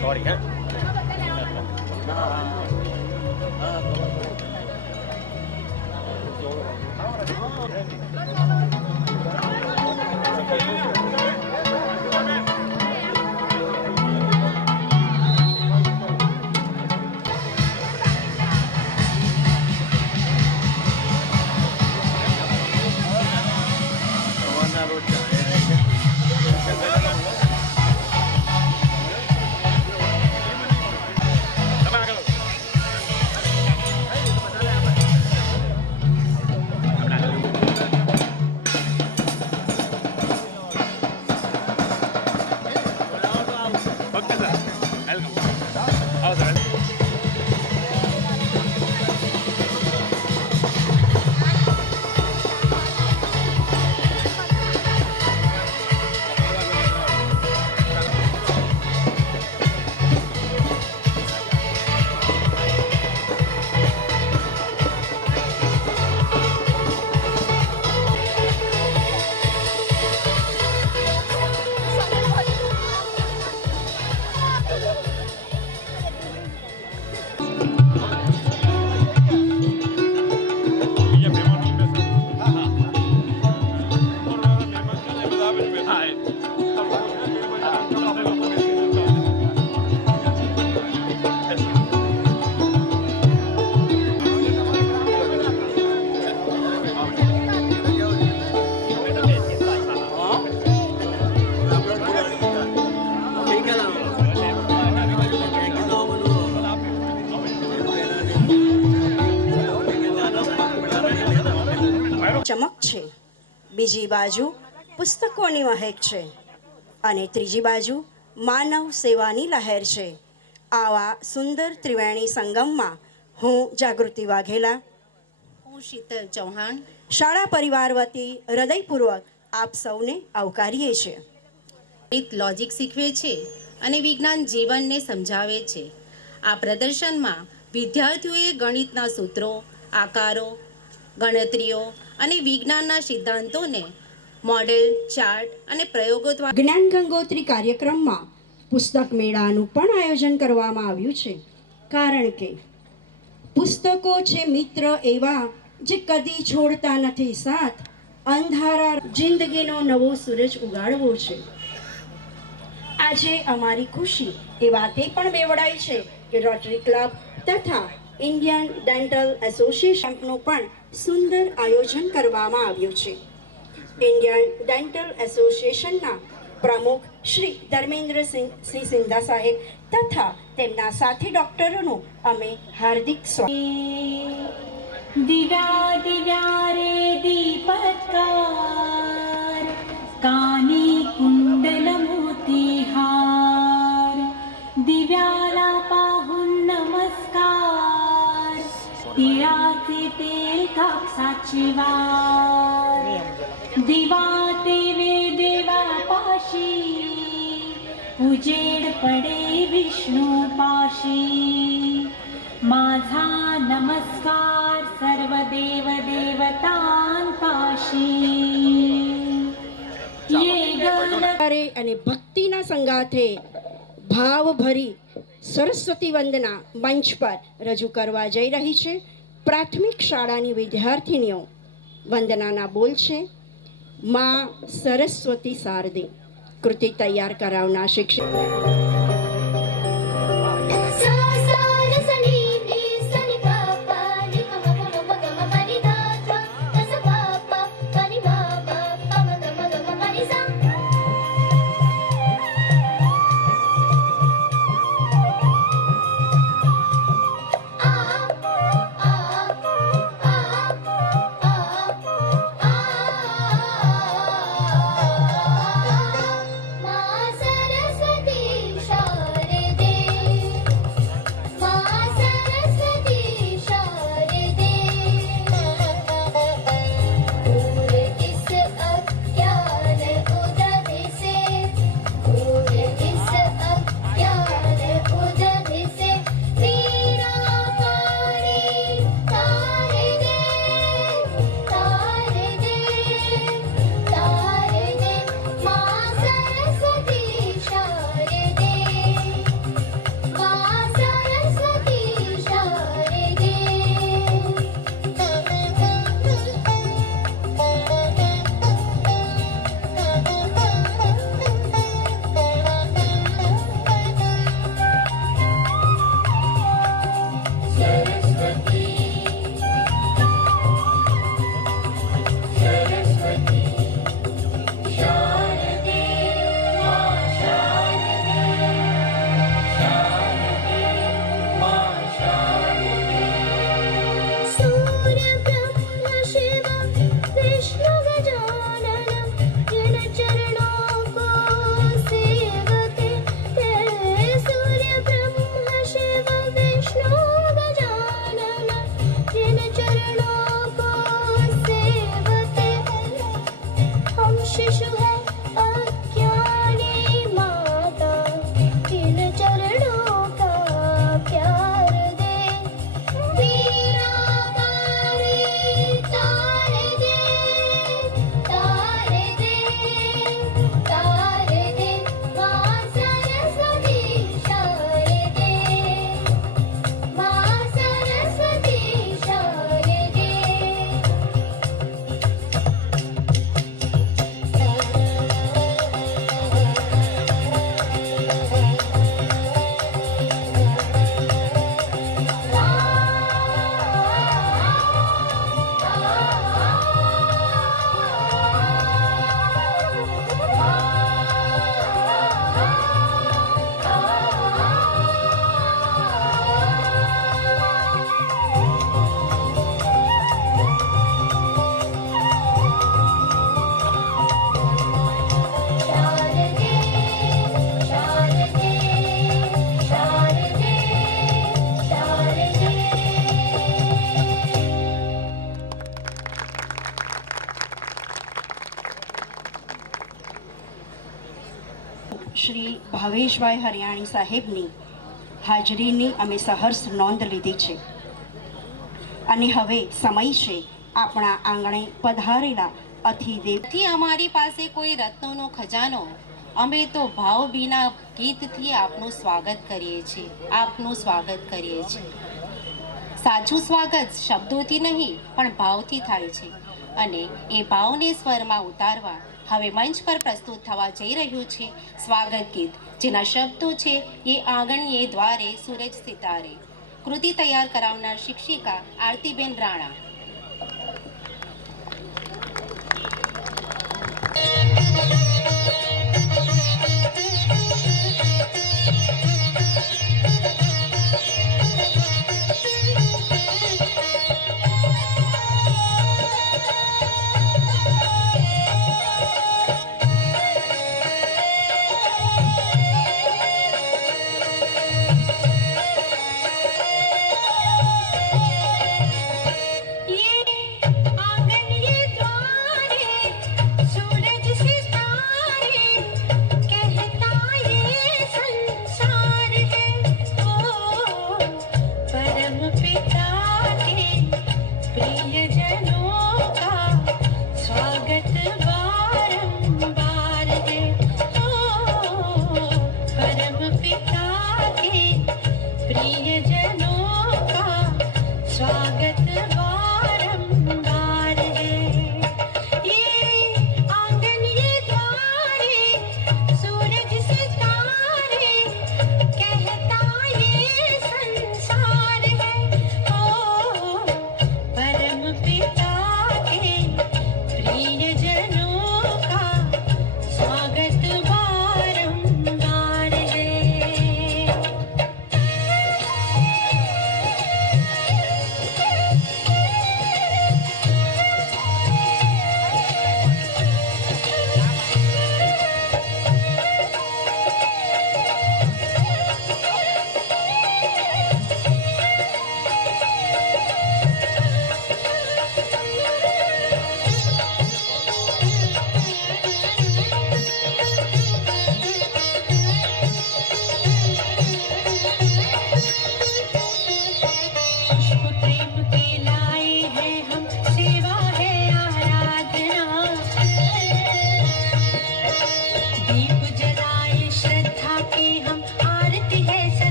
Sorry, ha? ચમક છે, બીજી બાજુ પુસ્તકોની મહેક છે અને ત્રીજી બાજુ માનવ સેવાની લહેર છે. આવા સુંદર ત્રિવેણી સંગમમાં હું જાગૃતિ વાઘેલા, હું શીતલ ચૌહાણ, શાળા પરિવાર વતી હૃદયપૂર્વક આપ સૌને આવકારીએ છીએ. ગણિત લોજિક શીખવે છે અને વિજ્ઞાન જીવનને સમજાવે છે. આ પ્રદર્શનમાં વિદ્યાર્થીઓએ ગણિતના સૂત્રો, આકારો, ગણતરીઓ અને વિજ્ઞાનના સિદ્ધાંતોને મોડેલ, ચાર્ટ અને પ્રયોગો દ્વારા જ્ઞાન ગંગોત્રી કાર્યક્રમમાં પુસ્તક મેળાનું પણ આયોજન કરવામાં આવ્યું છે, કારણ કે પુસ્તકો છે મિત્ર એવા જે કદી છોડતા નથી સાથ. અંધારા જિંદગીનો નવો સૂરજ ઉગાડવો છે. આજે અમારી ખુશી એ વાતે પણ બેવડાય છે કે રોટરી ક્લબ તથા ઇન્ડિયન ડેન્ટલ એસોસિએશનનું પણ સુંદર આયોજન કરવામાં આવ્યું છે. ઇન્ડિયન ડેન્ટલ એસોસિએશનના પ્રમુખ શ્રી ધર્મેન્દ્રસિંહ સિંધા સાહેબ તથા તેમના સાથી ડોક્ટરોનું અમે હાર્દિક સ્વાગત. દિવ્યા દિવ્યા રે દીપકાર, કાની કુંડલ મોતીહાર, દિવ્યાલા પાહુન નમસ્કાર, तिळाचे तेल कापसाची वार, दिवा देवे देवा पाशी, उजेड पडे विष्णू पाशी. माझा नमस्कार सर्व देव देवतांपाशी. અને ભક્તિના સંગાથે ભાવભરી સરસ્વતી વંદના મંચ પર રજૂ કરવા જઈ રહી છે. પ્રાથમિક શાળાની વિદ્યાર્થીનીઓ વંદનાના બોલ છે માં સરસ્વતી શારદે. કૃતિ તૈયાર કરાવનાર શિક્ષક सरस्वती શ્રી ભાવેશભાઈ હરિયાણી સાહેબની હાજરીની અમે સહર્ષ નોંધ લીધી છે અને હવે સમય છે આપણા આંગણે પધારેલા અતિદેવ. થી અમારી પાસે કોઈ રત્નોનો ખજાનો, અમે તો ભાવભીના ગીતથી આપનું સ્વાગત કરીએ છીએ. સાચું સ્વાગત શબ્દોથી નહીં પણ ભાવથી થાય છે અને એ ભાવને સ્વરમાં ઉતારવા હવે મંચ પર પ્રસ્તુત થવા જઈ રહ્યું છે સ્વાગત ગીત, જેના શબ્દો છે એ આંગણીએ દ્વારે સૂરજ સિતારે. કૃતિ તૈયાર કરાવનાર શિક્ષિકા આરતીબેન રાણા.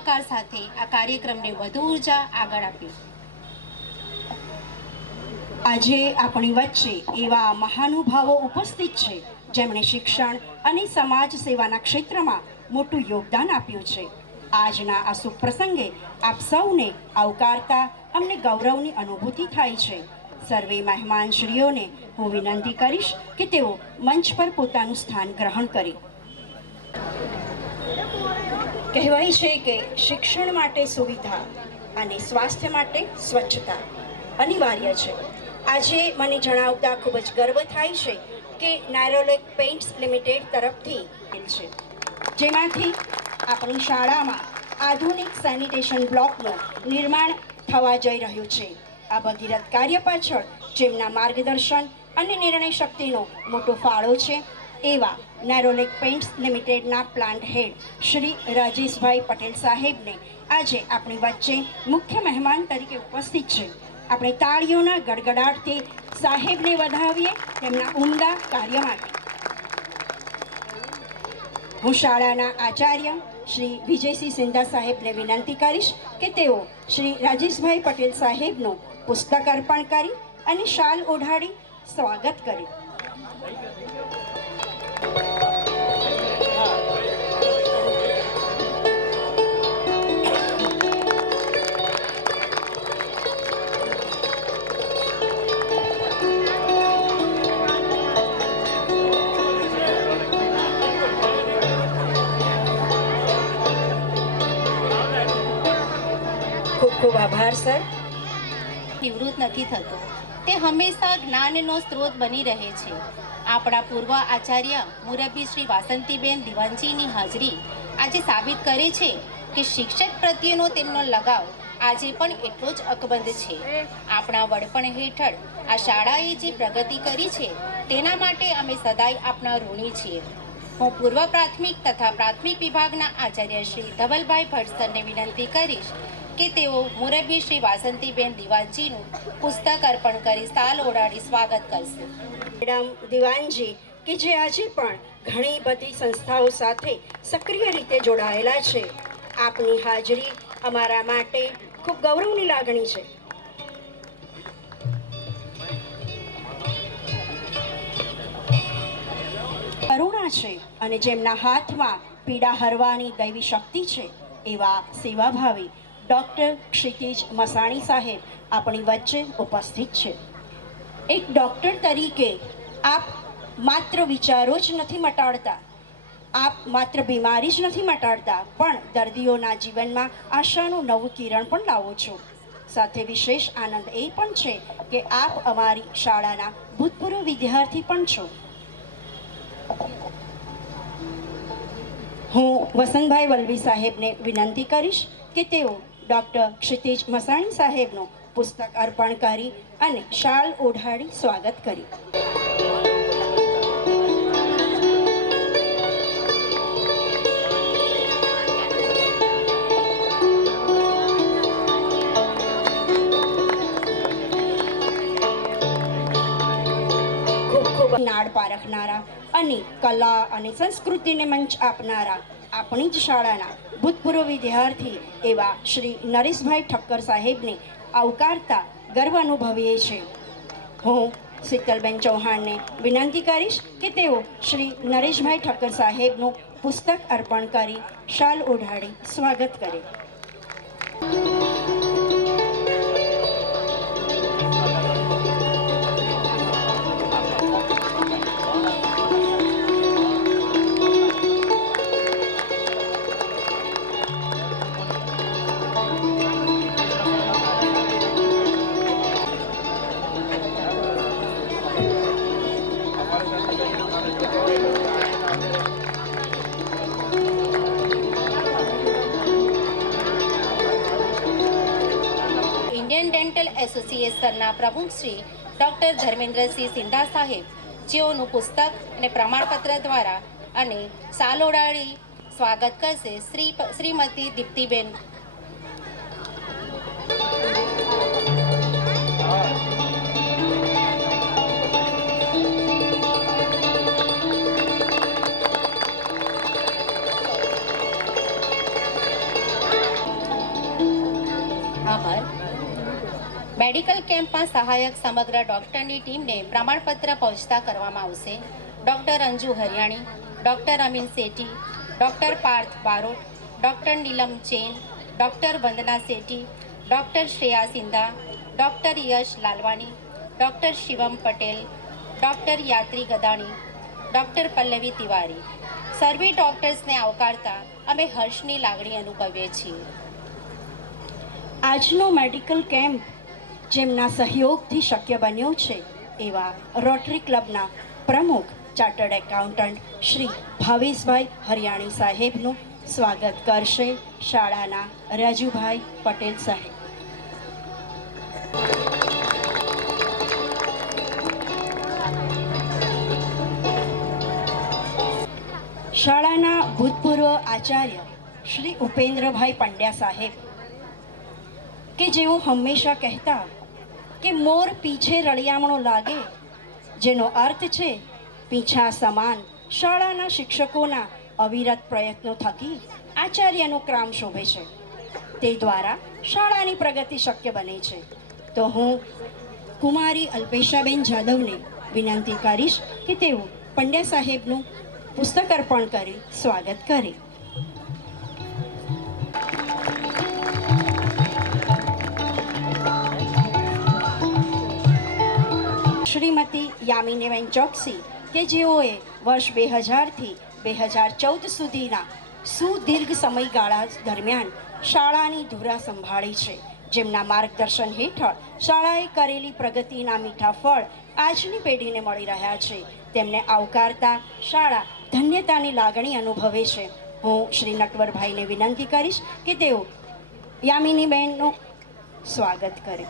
સહકાર સાથે આ કાર્યક્રમને વધુ ઉર્જા આગળ આપી. આજે આપણી વચ્ચે એવા મહાનુભાવો ઉપસ્થિત છે જેમણે શિક્ષણ અને સમાજ સેવાના ક્ષેત્રમાં મોટું યોગદાન આપ્યું છે. આજના આ શુભ પ્રસંગે આપ સૌને આવકારતા અમને ગૌરવની અનુભૂતિ થાય છે. સર્વે મહેમાનશ્રીઓને હું વિનંતી કરીશ કે તેઓ મંચ પર પોતાનું સ્થાન ગ્રહણ કરે. કહેવાય છે કે શિક્ષણ માટે સુવિધા અને સ્વાસ્થ્ય માટે સ્વચ્છતા અનિવાર્ય છે. આજે મને જણાવતા ખૂબ જ ગર્વ થાય છે કે નાયરોલેક પેઇન્ટ્સ લિમિટેડ તરફથી છે, જેમાંથી આપણી શાળામાં આધુનિક સેનિટેશન બ્લોકનું નિર્માણ થવા જઈ રહ્યું છે. આ ભગીરથ કાર્ય પાછળ જેમના માર્ગદર્શન અને નિર્ણય શક્તિનો મોટો ફાળો છે એવા નાયરોલેક પેઇન્ટ્સ લિમિટેડના પ્લાન્ટ હેડ શ્રી રાજેશભાઈ પટેલ સાહેબને આજે આપણી વચ્ચે મુખ્ય મહેમાન તરીકે ઉપસ્થિત છે. આપણે તાળીઓના ગડગડાટથી સાહેબને વધાવીએ તેમના ઉમદા કાર્ય માટે. હું શાળાના આચાર્ય શ્રી વિજયસિંહ સિંધા સાહેબને વિનંતી કરીશ કે તેઓ શ્રી રાજેશભાઈ પટેલ સાહેબનું પુસ્તક અર્પણ કરી અને શાલ ઓઢાડી સ્વાગત કરે. ખૂબ આભાર સર. નિવૃત્ત નથી થતો, તે હંમેશા જ્ઞાનનો સ્ત્રોત બની રહે છે. આપણા પૂર્વ આચાર્ય મુરબ્બી શ્રી વાસંતીબેન દિવાનજીની હાજરી આજે સાબિત કરે છે કે શિક્ષક પ્રત્યેનો તેમનો લગાવ આજે પણ એટલો જ અકબંધ છે. આપણા વડપણ હેઠળ આ શાળાએ જે પ્રગતિ કરી છે તેના માટે અમે સદાય આપના ઋણી છીએ. હું પૂર્વ પ્રાથમિક તથા પ્રાથમિક વિભાગના આચાર્ય શ્રી ધવલભાઈ ભટ્ટ સરને વિનંતી કરીશ કે તેઓ મુરબ્બી શ્રી વાસંતીબેન દિવાનજીનું પુસ્તક અર્પણ કરી સાલ ઓઢાડી સ્વાગત કરશે. મેડમ દિવાનજી કે જે આજે પણ ઘણી બધી સંસ્થાઓ સાથે સક્રિય રીતે જોડાયેલા છે, આપની હાજરી અમારા માટે ખૂબ ગૌરવની લાગણી છે. કરુણા છે અને જેમના હાથમાં પીડા હરવાની દૈવી શક્તિ છે એવા સેવાભાવી ડૉક્ટર ક્ષિતિજ મસાણી સાહેબ આપણી વચ્ચે ઉપસ્થિત છે. એક ડૉક્ટર તરીકે આપ માત્ર વિચારો જ નથી મટાડતા, આપ માત્ર બીમારી જ નથી મટાડતા, પણ દર્દીઓના જીવનમાં આશાનું નવું કિરણ પણ લાવો છો. સાથે વિશેષ આનંદ એ પણ છે કે આપ અમારી શાળાના ભૂતપૂર્વ વિદ્યાર્થી પણ છો. હું વસંતભાઈ વલ્લવી સાહેબને વિનંતી કરીશ કે તેઓ ડૉક્ટર ક્ષિતિજ મસાણી સાહેબનું પુસ્તક અર્પણ કરી અને શાલ ઓઢાડી સ્વાગત કરી. ખૂબ ખૂબ નાડ પારખનારા અને કલા અને સંસ્કૃતિને મંચ આપનારા આપણી જ શાળાના ભૂતપૂર્વ વિદ્યાર્થી એવા શ્રી નરેશભાઈ ઠક્કર સાહેબને આવકારતા ગર્વ અનુભવીએ છીએ. હું શીતલબેન ચૌહાણને વિનંતી કરીશ કે તેઓ શ્રી નરેશભાઈ ઠક્કર સાહેબનું પુસ્તક અર્પણ કરી શાલ ઓઢાડી સ્વાગત કરે. ઇન્ડિયન ડેન્ટલ એસોસિએશનના પ્રમુખ શ્રી ડૉક્ટર ધર્મેન્દ્રસિંહ સિંધા સાહેબ, જેઓનું પુસ્તક અને પ્રમાણપત્ર દ્વારા અને સાલ ઓઢાડી સ્વાગત કરશે શ્રીમતી દીપ્તિબેન. મેડિકલ કેમ્પમાં સહાયક સમગ્ર ડૉક્ટરની ટીમને પ્રમાણપત્ર પહોંચતા કરવામાં આવશે. Doctor Anju Hariyani, doctor Amin Sethi, doctor Parth Barot, doctor Neelam Jain, doctor Vandana Sethi, doctor Shreya Sindha, doctor Yash Lalwani, doctor Shivam Patel, doctor Yatri Gadani, doctor Pallavi Tiwari સર્વે ડૉક્ટર્સને આવકારતા અમે હર્ષની લાગણી અનુભવીએ છીએ. આજનો મેડિકલ કેમ્પ જેમના સહયોગથી શક્ય બન્યો છે એવા રોટરી ક્લબના પ્રમુખ ચાર્ટર્ડ એકાઉન્ટન્ટ શ્રી ભાવેશભાઈ હરિયાણી સાહેબનું સ્વાગત કરશે શાળાના રાજુભાઈ પટેલ સાહેબ. શાળાના ભૂતપૂર્વ આચાર્ય શ્રી ઉપેન્દ્રભાઈ પંડ્યા સાહેબ કે જેઓ હંમેશા કહેતા કે મોર પીછે રળિયામણો લાગે, જેનો અર્થ છે પીછા સમાન. શાળાના શિક્ષકોના અવિરત પ્રયત્નો થકી આચાર્યનું ક્રમ શોભે છે. તે દ્વારા શાળાની પ્રગતિ શક્ય બને છે. તો હું કુમારી અલ્પેશાબેન જાદવને વિનંતી કરીશ કે તેઓ પંડ્યા સાહેબનું પુસ્તક અર્પણ કરી સ્વાગત કરે. શ્રીમતી યામિનીબેન ચોકસી કે જેઓએ વર્ષ 2000થી 2014 સુધીના સુદીર્ઘ સમયગાળા દરમિયાન શાળાની ધુરા સંભાળી છે. જેમના માર્ગદર્શન હેઠળ શાળાએ કરેલી પ્રગતિના મીઠા ફળ આજની પેઢીને મળી રહ્યા છે. તેમને આવકારતા શાળા ધન્યતાની લાગણી અનુભવે છે. હું શ્રી નટવરભાઈને વિનંતી કરીશ કે તેઓ યામિનીબેનનું સ્વાગત કરે.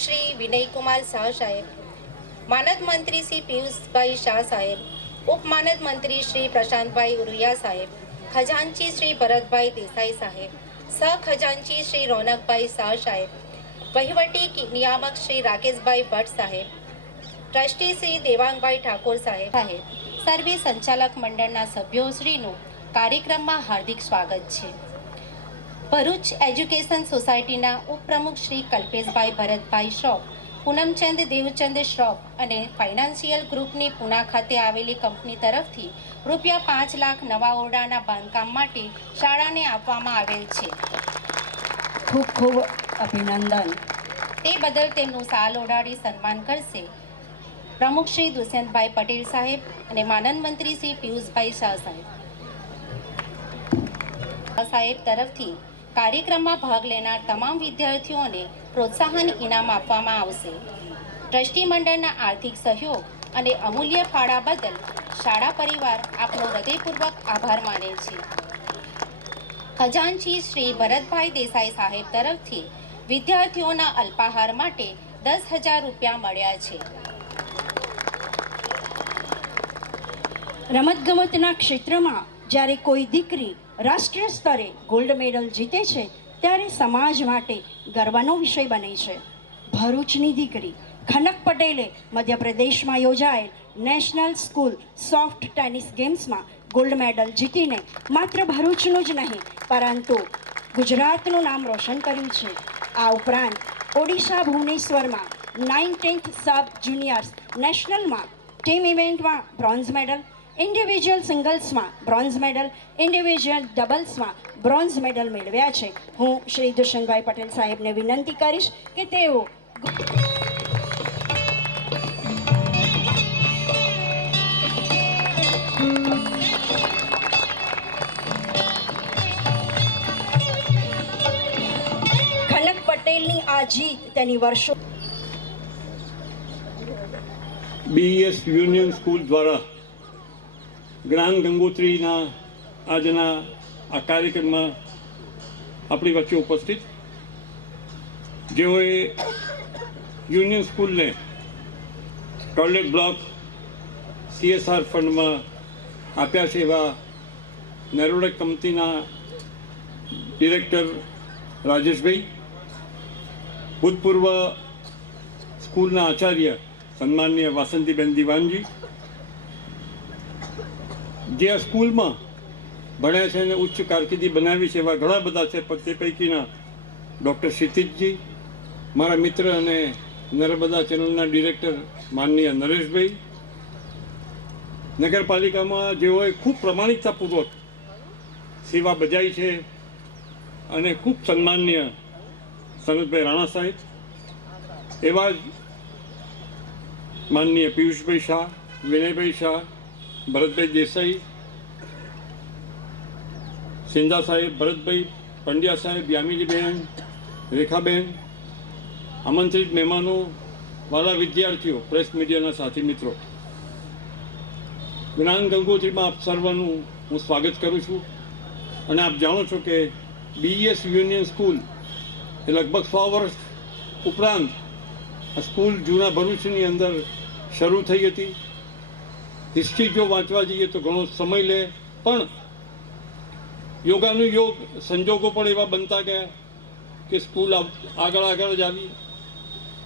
શ્રી વિનયકુમાર શાહ સાહેબ, માનદ મંત્રી શ્રી પિયુષભાઈ શાહ સાહેબ, ઉપમાનદ મંત્રી શ્રી પ્રશાંતભાઈ ઉરિયા સાહેબ, ખજાનચી શ્રી ભરતભાઈ દેસાઈ સાહેબ, સહખજાનચી શ્રી રોનકભાઈ શાહ સાહેબ, વહીવટી નિયામક શ્રી રાકેશભાઈ ભટ્ટ સાહેબ, ટ્રસ્ટી શ્રી દેવાંગભાઈ ઠાકોર સાહેબ, સર્વે સંચાલક મંડળના સભ્યો શ્રીનું કાર્યક્રમમાં હાર્દિક સ્વાગત છે. ભરૂચ એજ્યુકેશન સોસાયટીના ઉપપ્રમુખ શ્રી કલ્પેશભાઈ ભરતભાઈ શ્રોફ, પૂનમચંદ દેવચંદ શ્રોફ અને ફાઇનાન્શિયલ ગ્રુપની પૂના ખાતે આવેલી કંપની તરફથી ₹5 લાખ નવા ઓરડાના બાંધકામ માટે શાળાને આપવામાં આવેલ છે. ખૂબ ખૂબ અભિનંદન. તે બદલ તેમનું સાલ ઓઢાડી સન્માન કરશે પ્રમુખ શ્રી દુષ્યંતભાઈ પટેલ સાહેબ અને માનદ મંત્રી શ્રી પિયુષભાઈ શાહ સાહેબ તરફથી કાર્યક્રમમાં ભાગ લેનાર તમામ વિદ્યાર્થીઓને પ્રોત્સાહન ઇનામ આપવામાં આવશે. ટ્રસ્ટી મંડળના આર્થિક સહયોગ અને અમૂલ્ય ફાળા બદલ શાળા પરિવાર આપનો હૃદયપૂર્વક આભાર માને છે. ખજાનચી શ્રી ભરતભાઈ દેસાઈ સાહેબ તરફથી વિદ્યાર્થીઓના અલ્પાહાર માટે ₹10,000 મળ્યા છે. રમતગમતના ક્ષેત્રમાં જ્યારે કોઈ દીકરી રાષ્ટ્રીય સ્તરે ગોલ્ડ મેડલ જીતે છે ત્યારે સમાજ માટે ગર્વનો વિષય બને છે. ભરૂચની દીકરી ખનક પટેલે મધ્યપ્રદેશમાં યોજાયેલ નેશનલ સ્કૂલ સોફ્ટ ટેનિસ ગેમ્સમાં ગોલ્ડ મેડલ જીતીને માત્ર ભરૂચનું જ નહીં પરંતુ ગુજરાતનું નામ રોશન કર્યું છે. આ ઉપરાંત ઓડિશા ભુવનેશ્વરમાં 19th સબ જુનિયર્સ નેશનલમાં ટીમ ઇવેન્ટમાં બ્રોન્ઝ મેડલ, ઇન્ડિવિજ્યુઅલ સિંગલ્સમાં બ્રોન્ઝ મેડલ, ઇન્ડિવિજ્યુઅલ ડબલ્સમાં બ્રોન્ઝ મેડલ મેળવ્યા છે. હું શ્રી દુષ્યંતભાઈ પટેલ સાહેબને વિનંતી કરીશ કે તેઓ ખનક પટેલની આ જીત તેની વર્ષો BES યુનિયન સ્કૂલ દ્વારા જ્ઞાન ગંગોત્રીના આજના આ કાર્યક્રમમાં આપણી વચ્ચે ઉપસ્થિત જેઓએ યુનિયન સ્કૂલને ટોયલેટ બ્લોક CSR ફંડમાં આપ્યા છે એવા નેરોલેક કંપનીના ડિરેક્ટર રાજેશભાઈ, ભૂતપૂર્વ સ્કૂલના આચાર્ય સન્માનીય વાસંતીબેન દિવાનજી, જે આ સ્કૂલમાં ભણ્યા છે અને ઉચ્ચ કારકિર્દી બનાવી છે એવા ઘણા બધા છે, પણ તે પૈકીના ડૉક્ટર ક્ષિતિજજી, મારા મિત્ર અને નર્મદા ચેનલના ડિરેક્ટર માનનીય નરેશભાઈ, નગરપાલિકામાં જેઓએ ખૂબ પ્રમાણિકતાપૂર્વક સેવા બજાવી છે અને ખૂબ સન્માનીય સનતભાઈ રાણા સાહેબ, એવા જ માનનીય પિયુષભાઈ શાહ, વિનયભાઈ શાહ, ભરતભાઈ દેસાઈ, સિંધા સાહેબ, ભરતભાઈ પંડ્યા સાહેબ, યામિનીબેન, રેખાબેન, આમંત્રિત મહેમાનો, વાલા વિદ્યાર્થીઓ, પ્રેસ મીડિયાના સાથી મિત્રો, જ્ઞાન ગંગોત્રીમાં આપ સર્વનું હું સ્વાગત કરું છું. અને આપ જાણો છો કે BES યુનિયન સ્કૂલ એ લગભગ 100 વર્ષ ઉપરાંત આ સ્કૂલ જૂના ભરૂચની અંદર શરૂ થઈ હતી. હિસ્ટ્રી જો વાંચવા જઈએ તો ઘણો સમય લે, પણ યોગાનું યોગ સંજોગો પણ એવા બનતા ગયા કે સ્કૂલ આગળ જ આવી.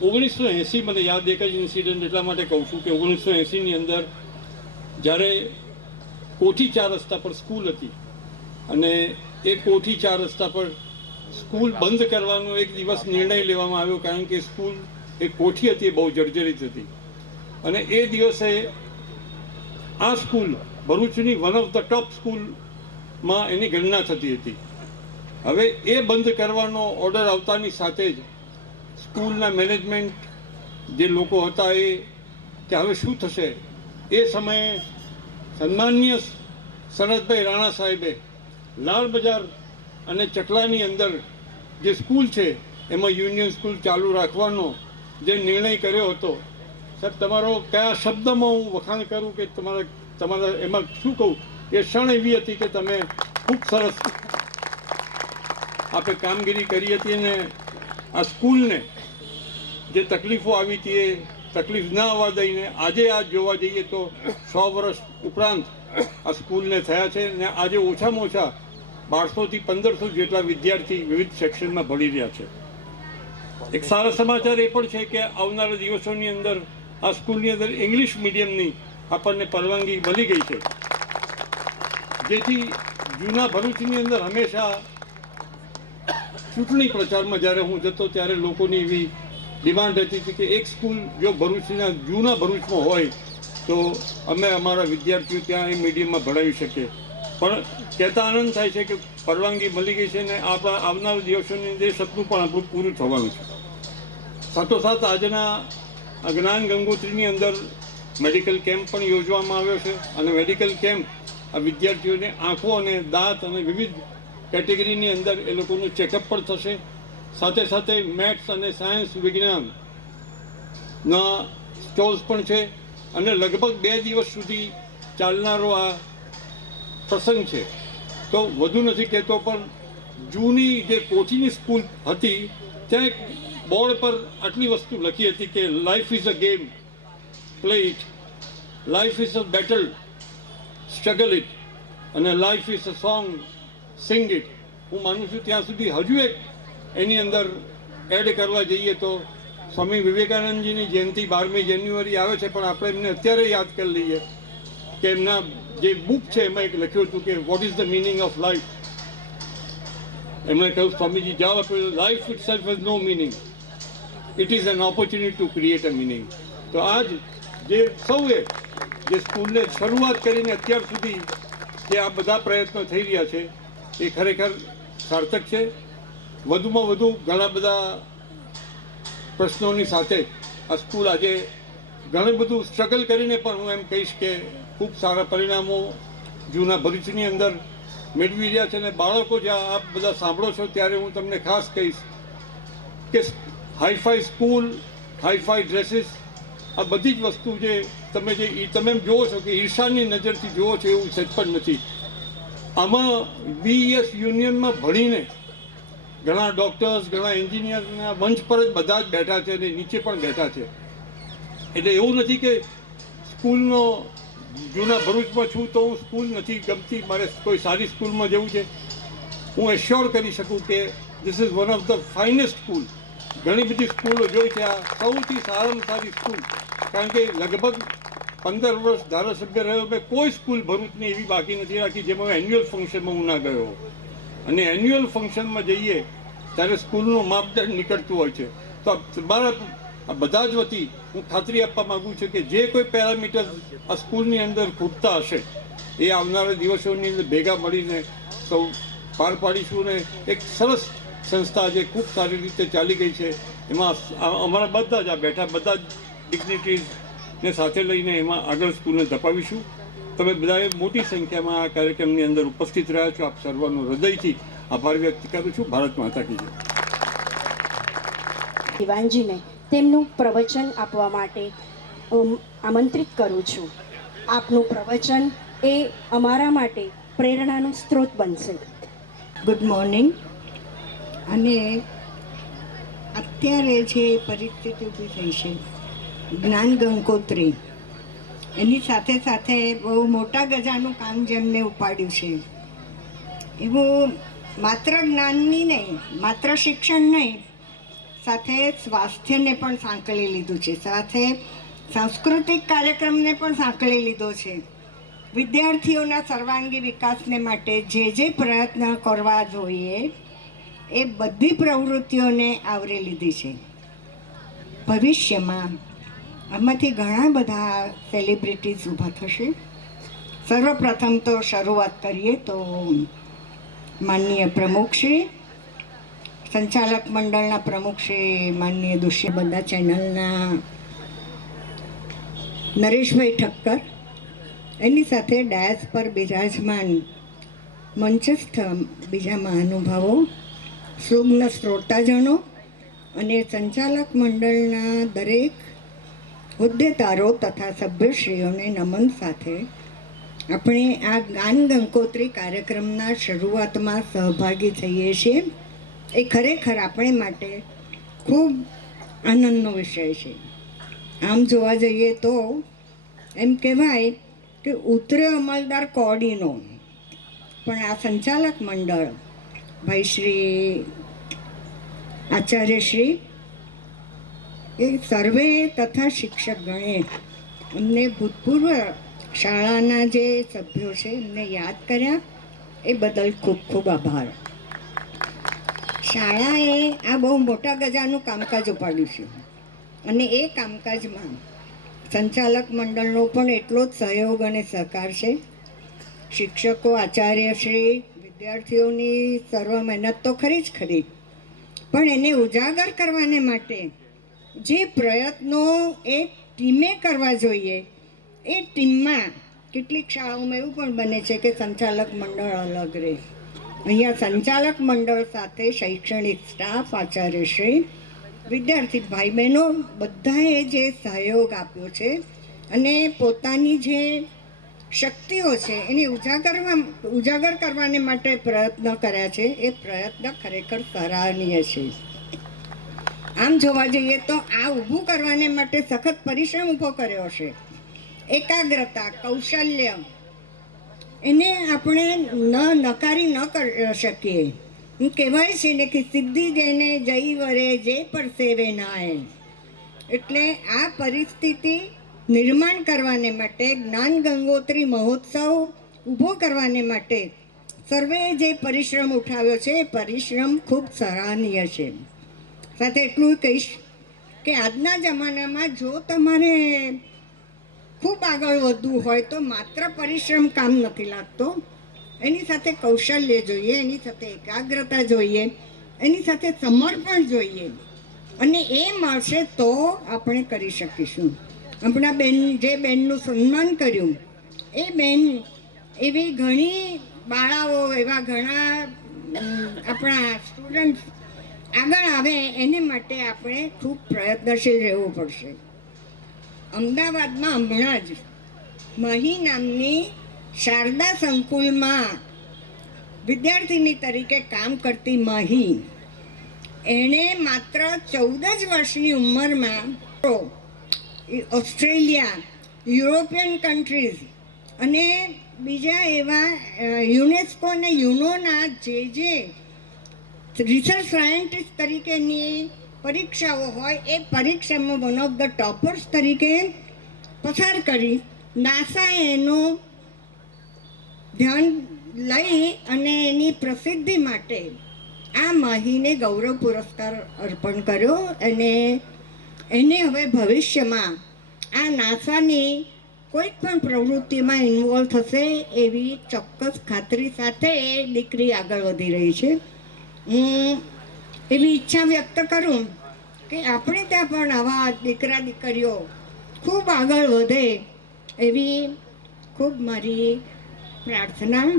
1980 મને યાદ એક જ ઇન્સિડન્ટ એટલા માટે કહું છું કે 1980ની અંદર જ્યારે કોઠી 4 રસ્તા પર સ્કૂલ હતી અને એ કોઠી 4 રસ્તા પર સ્કૂલ બંધ કરવાનો એક દિવસ નિર્ણય લેવામાં આવ્યો, કારણ કે સ્કૂલ એ કોઠી હતી એ બહુ જર્જરિત હતી અને એ દિવસે આ સ્કૂલ ભરૂચની વન ઓફ ધ ટોપ સ્કૂલમાં એની ગણના થતી હતી. હવે એ બંધ કરવાનો ઓર્ડર આવતાની સાથે જ સ્કૂલના મેનેજમેન્ટ જે લોકો હતા એ કે હવે શું થશે, એ સમયે સન્માનીય સનતભાઈ રાણા સાહેબે લાલ બજાર અને ચકલાની અંદર જે સ્કૂલ છે એમાં યુનિયન સ્કૂલ ચાલુ રાખવાનો જે નિર્ણય કર્યો હતો, સાહેબ તમારો કયા શબ્દમાં હું વખાણ કરું કે તમારા એમાં શું કહું, એ ક્ષણ એવી હતી કે તમે ખૂબ સરસ આપણે કામગીરી કરી હતી અને આ સ્કૂલને જે તકલીફો આવી હતી એ તકલીફ ના આવવા દઈને આજે આ જોવા જઈએ તો 100 વર્ષ ઉપરાંત આ સ્કૂલને થયા છે અને આજે ઓછામાં ઓછા 1200 થી 1500 જેટલા વિદ્યાર્થી વિવિધ સેક્શનમાં ભણી રહ્યા છે. એક સારા સમાચાર એ પણ છે કે આવનારા દિવસોની અંદર આ સ્કૂલની અંદર ઇંગ્લિશ મીડિયમની આપણને પરવાનગી મળી ગઈ છે, જેથી જૂના ભરૂચની અંદર હંમેશા ચૂંટણી પ્રચારમાં જ્યારે હું જતો ત્યારે લોકોની એવી ડિમાન્ડ હતી કે એક સ્કૂલ જો ભરૂચના જૂના ભરૂચમાં હોય તો અમે અમારા વિદ્યાર્થીઓ ત્યાં એ મીડિયમમાં ભણાવી શકીએ. પણ કહેતા આનંદ થાય છે કે પરવાનગી મળી ગઈ છે ને આપણા આવનારા દિવસોની અંદર એ સપનું પણ આપણું પૂરું થવાનું છે. સાથોસાથ આજના જ્ઞાન ગંગોત્રીની અંદર મેડિકલ કેમ્પ પણ યોજવામાં આવ્યો છે અને મેડિકલ કેમ્પ આ વિદ્યાર્થીઓને આંખો અને દાંત અને વિવિધ કેટેગરીની અંદર એ લોકોનું ચેકઅપ પણ થશે. સાથે સાથે મેથ્સ અને સાયન્સ વિજ્ઞાનના સ્ટોલ્સ પણ છે અને લગભગ 2 દિવસ સુધી ચાલનારો આ પ્રસંગ છે. તો વધુ નથી કહેતો, પણ જૂની જે કોઠીની સ્કૂલ હતી ત્યાં એક બોર્ડ પર આટલી વસ્તુ લખી હતી કે life is a game, play it, life is a battle, struggle it, અને life is a song, sing it. હું માનું છું ત્યાં સુધી હજુ એક એની અંદર એડ કરવા જઈએ તો સ્વામી વિવેકાનંદજીની જયંતિ 12મી જાન્યુઆરી આવે છે, પણ આપણે એમને અત્યારે યાદ કરી લઈએ કે એમના જે બુક છે એમાં એક લખ્યું હતું કે what is the meaning of life. એમણે કહ્યું, સ્વામીજી જવાબ આપ્યો, life itself has no meaning, it is an opportunity to create a meaning. તો આજ જે સૌએ જે સ્કૂલને શરૂઆત કરીને અત્યાર સુધી જે આ બધા પ્રયત્નો થઈ રહ્યા છે એ ખરેખર સાર્થક છે. વધુમાં વધુ ઘણા બધા પ્રશ્નોની સાથે આ સ્કૂલ આજે ઘણું બધું સ્ટ્રગલ કરીને પણ હું એમ કહીશ કે ખૂબ સારા પરિણામો જૂના ભરૂચની અંદર મેળવી રહ્યા છે. અને બાળકો જ્યાં આપ બધા સાંભળો છો ત્યારે હું તમને ખાસ કહીશ કે હાઈફાઈ સ્કૂલ, હાઈફાઈ ડ્રેસીસ, આ બધી જ વસ્તુ જે તમે જુઓ છો કે ઈર્ષાની નજરથી જુઓ છો એવું સચ પણ નથી. આમાં BES યુનિયનમાં ભણીને ઘણા ડૉક્ટર્સ, ઘણા એન્જિનિયરના મંચ પર જ બધા જ બેઠા છે અને નીચે પણ બેઠા છે. એટલે એવું નથી કે સ્કૂલનો જૂના ભરૂચમાં છું તો હું સ્કૂલ નથી ગમતી, મારે કોઈ સારી સ્કૂલમાં જવું છે. હું એશ્યોર કરી શકું કે this is one of the finest school ઘણી બધી સ્કૂલો જોઈ છે. આ સૌથી સારામાં સારી સ્કૂલ, કારણ કે લગભગ 15 વર્ષ ધારાસભ્ય રહ્યો, મેં કોઈ સ્કૂલ ભરૂચની એવી બાકી નથી રાખી જેમાં એન્યુઅલ ફંક્શનમાં હું ના ગયો. અને એન્યુઅલ ફંક્શનમાં જઈએ ત્યારે સ્કૂલનું માપદંડ નીકળતું હોય છે. તો મારા બધા જ વતી હું ખાતરી આપવા માગું છું કે જે કોઈ પેરામીટર આ સ્કૂલની અંદર ખૂટતા હશે એ આવનારા દિવસોની અંદર ભેગા મળીને સૌ પાર પાડીશું. ને એક સરસ સંસ્થા જે ખૂબ સારી રીતે ચાલી ગઈ છે એમાં અમારા બધા જ આ બેઠા બધા જ ડિગ્નિટીઝને સાથે લઈને એમાં આગળ સ્કૂલને ધપાવીશું. તમે બધાએ મોટી સંખ્યામાં આ કાર્યક્રમની અંદર ઉપસ્થિત રહ્યા છો. આપ સર્વનો હૃદયથી આભાર વ્યક્ત કરું છું. ભારત માતા કી જય. દિવાનજીને તેમનું પ્રવચન આપવા માટે આમંત્રિત કરું છું. આપનું પ્રવચન એ અમારા માટે પ્રેરણાનો સ્ત્રોત બનશે. Good morning. અને અત્યારે જે પરિસ્થિતિ ઊભી થઈ છે, જ્ઞાન ગંગોત્રી, એની સાથે સાથે બહુ મોટા ગજાનું કામ જેમને ઉપાડ્યું છે, એવું માત્ર જ્ઞાનની નહીં, માત્ર શિક્ષણ નહીં, સાથે સ્વાસ્થ્યને પણ સાંકળી લીધું છે, સાથે સાંસ્કૃતિક કાર્યક્રમને પણ સાંકળી લીધો છે. વિદ્યાર્થીઓના સર્વાંગી વિકાસને માટે જે પ્રયત્ન કરવા જોઈએ એ બધી પ્રવૃત્તિઓને આવરી લીધી છે. ભવિષ્યમાં આમાંથી ઘણા બધા સેલિબ્રિટીઝ ઊભા થશે. સર્વપ્રથમ તો શરૂઆત કરીએ તો માનનીય પ્રમુખશ્રી, સંચાલક મંડળના પ્રમુખશ્રી માનનીય દુષ્ય, બધા ચેનલના નરેશભાઈ ઠક્કર, એની સાથે ડાયસ પર બિરાજમાન મંચસ્થ બીજા મહાનુભાવો, સુજ્ઞ શ્રોતાજનો અને સંચાલક મંડળના દરેક હોદ્દેદારો તથા સભ્યશ્રીઓને નમન સાથે આપણે આ જ્ઞાન ગંગોત્રી કાર્યક્રમના શરૂઆતમાં સહભાગી થઈએ છીએ. એ ખરેખર આપણે માટે ખૂબ આનંદનો વિષય છે. આમ જોવા જઈએ તો એમ કહેવાય કે ઉતરે અમલદાર કોડીનો, પણ આ સંચાલક મંડળ ભાઈ શ્રી આચાર્યશ્રી એ સર્વે તથા શિક્ષક ગણે અમને ભૂતપૂર્વ શાળાના જે સભ્યો છે એમને યાદ કર્યા એ બદલ ખૂબ ખૂબ આભાર. શાળાએ આ બહુ મોટા ગજાનું કામકાજ ઉપાડ્યું છે અને એ કામકાજમાં સંચાલક મંડળનો પણ એટલો જ સહયોગ અને સહકાર છે. શિક્ષકો, આચાર્યશ્રી, વિદ્યાર્થીઓની સર્વ મહેનત તો ખરી જ ખરી, પણ એને ઉજાગર કરવાને માટે જે પ્રયત્નો એક ટીમે કરવા જોઈએ એ ટીમમાં કેટલીક શાળાઓમાં એવું પણ બને છે કે સંચાલક મંડળ અલગ રહે. અહીંયા સંચાલક મંડળ સાથે શૈક્ષણિક સ્ટાફ, આચાર્યશ્રી, વિદ્યાર્થી ભાઈ બહેનો બધાએ જે સહયોગ આપ્યો છે અને પોતાની જે શક્તિઓ છે એને ઉજાગર કરવાને માટે પ્રયત્ન કર્યા છે, એ પ્રયત્ન ખરેખર સરાહનીય છે. આમ જોવા જઈએ તો આ ઊભું કરવાને માટે સખત પરિશ્રમ ઊભો કર્યો છે. એકાગ્રતા, કૌશલ્ય, એને આપણે નકારી ન કરી શકીએ. કહેવાય છે ને કે સિદ્ધિ જેને જઈ વરે જે પર સેવે નાય. એટલે આ પરિસ્થિતિ નિર્માણ કરવાને માટે, જ્ઞાન ગંગોત્રી મહોત્સવ ઊભો કરવાને માટે સર્વેએ જે પરિશ્રમ ઉઠાવ્યો છે એ પરિશ્રમ ખૂબ સરાહનીય છે. સાથે એટલું કહીશ કે આજના જમાનામાં જો તમારે ખૂબ આગળ વધવું હોય તો માત્ર પરિશ્રમ કામ નથી લાગતો. એની સાથે કૌશલ્ય જોઈએ, એની સાથે એકાગ્રતા જોઈએ, એની સાથે સમર્પણ જોઈએ, અને એ મળશે તો આપણે કરી શકીશું. આપણા બેન, જે બેનનું સન્માન કર્યું, એ બેન એવી ઘણી બાળાઓ, એવા ઘણા આપણા સ્ટુડન્ટ આગળ આવે એને માટે આપણે ખૂબ પ્રયત્નશીલ રહેવું પડશે. અમદાવાદમાં હમણાં જ મહી નામની શારદા સંકુલમાં વિદ્યાર્થીની તરીકે કામ કરતી મહી, એણે માત્ર 14 જ વર્ષની ઉંમરમાં ઓસ્ટ્રેલિયા, યુરોપિયન કન્ટ્રીઝ અને બીજા એવા યુનેસ્કો અને યુનોના જે રિસર્ચ સાયન્ટિસ્ટ તરીકેની પરીક્ષાઓ હોય એ પરીક્ષામાં વન ઓફ ધ ટોપર્સ તરીકે પસાર કરી નાસાએ એનું ધ્યાન લઈ અને એની પ્રસિદ્ધિ માટે આ માહીને ગૌરવ પુરસ્કાર અર્પણ કર્યો અને એને હવે ભવિષ્યમાં આ નાસાની કોઈક પણ પ્રવૃત્તિમાં ઇન્વોલ્વ થશે એવી ચોક્કસ ખાતરી સાથે એ દીકરી આગળ વધી રહી છે. હું એવી ઈચ્છા વ્યક્ત કરું કે આપણે ત્યાં પણ આવા દીકરા દીકરીઓ ખૂબ આગળ વધે એવી ખૂબ મારી પ્રાર્થના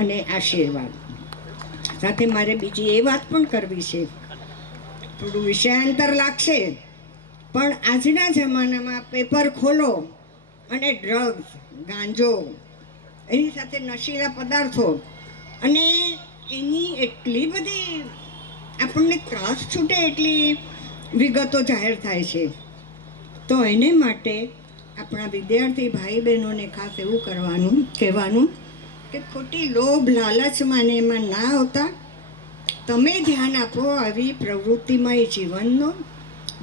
અને આશીર્વાદ. સાથે મારે બીજી એ વાત પણ કરવી છે, થોડું વિષયાંતર લાગશે, પણ આજના જમાનામાં પેપર ખોલો અને ડ્રગ્સ, ગાંજો, એની સાથે નશીલા પદાર્થો અને એની એટલી બધી આપણને ત્રાસ છૂટે એટલી વિગતો જાહેર થાય છે. તો એને માટે આપણા વિદ્યાર્થી ભાઈ બહેનોને ખાસ એવું કહેવાનું કે ખોટી લોભ લાલચમાં ને એમાં ના આવતા તમે ધ્યાન આપો આવી પ્રવૃત્તિમાં એ જીવનનો,